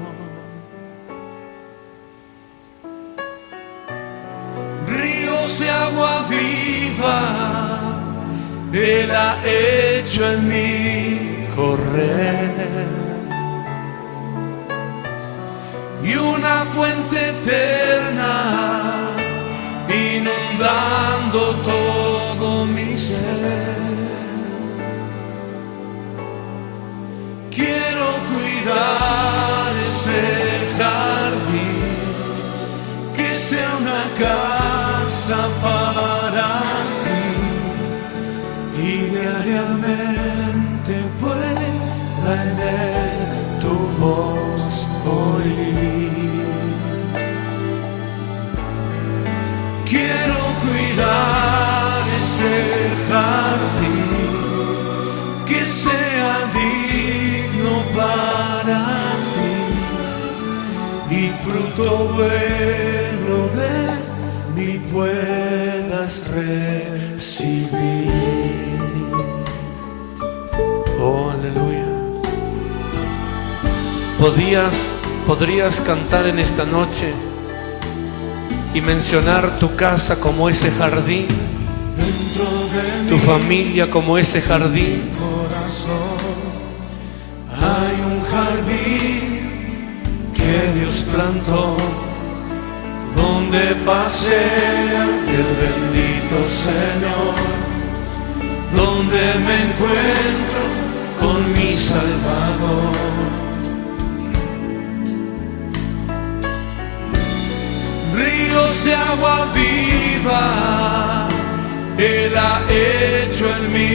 Ríos de agua viva Él ha hecho en mí correr, y una fuente eterna inundando todo mi ser. Quiero cuidar ese jardín, que sea una casa para ti, y diariamente pueda en él tu voz oír. Quiero cuidar ese jardín, que sea digno para ti, y fruto bueno de mí puedas recibir. Oh, aleluya. Podrías cantar en esta noche y mencionar tu casa como ese jardín, tu familia como ese jardín. Hay un jardín que Dios plantó, donde pasea el bendito Señor, donde me encuentro con mi Salvador. Ríos de agua viva Él ha hecho en mí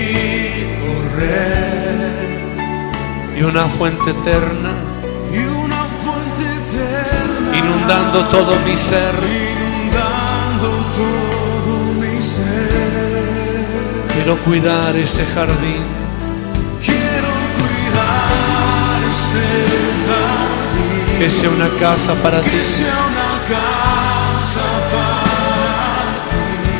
correr, Y una fuente eterna y una fuente eterna inundando todo mi ser. inundando todo mi ser. Quiero cuidar ese jardín, Quiero cuidar este jardín, que sea una casa para ti. que sea una casa para ti,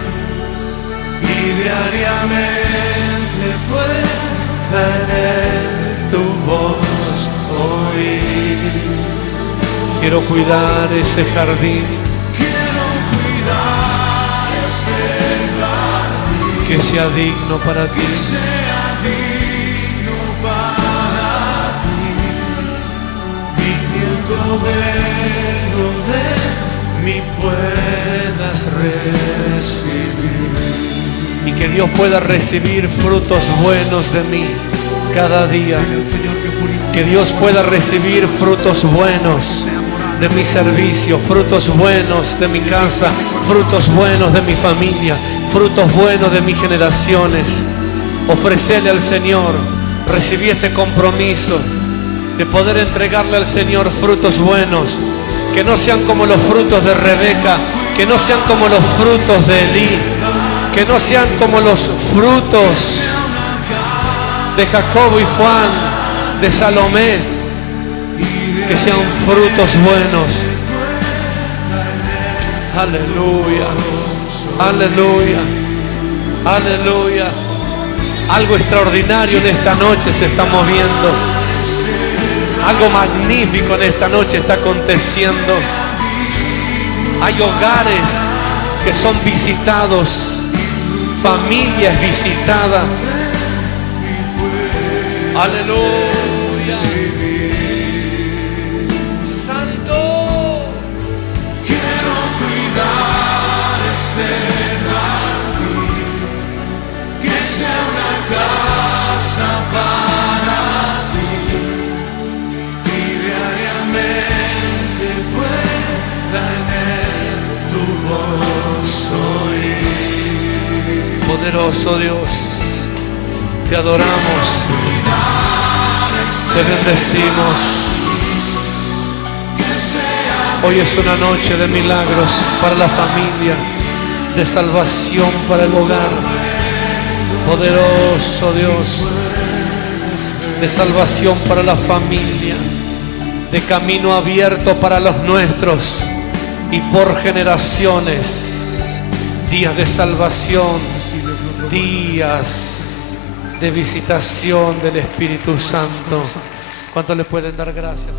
y diariamente pueda en él tu voz oír. Quiero cuidar ese jardín, Quiero cuidar ese jardín, que sea digno para ti. que sea digno para ti, y fruto bueno de mí puedas recibir. Y que Dios pueda recibir frutos buenos de mí cada día. Que Dios pueda recibir frutos buenos de mi servicio, frutos buenos de mi casa, frutos buenos de mi familia, frutos buenos de mis generaciones. Ofrecerle al Señor, recibí este compromiso de poder entregarle al Señor frutos buenos, que no sean como los frutos de Rebeca, que no sean como los frutos de Elí, que no sean como los frutos de Jacobo y Juan, de Salomé, que sean frutos buenos. Aleluya, aleluya, aleluya. Algo extraordinario en esta noche se está moviendo. Algo magnífico en esta noche está aconteciendo. Hay hogares que son visitados, familias visitadas. Aleluya. Santo. Quiero cuidar este jardín, que sea una casa para ti, Poderoso Dios, te adoramos, te bendecimos. Hoy es una noche de milagros para la familia, de salvación para el hogar. Poderoso Dios, de salvación para la familia, de camino abierto para los nuestros y por generaciones. Días de salvación, días de visitación del Espíritu Santo. ¿Cuánto le pueden dar gracias?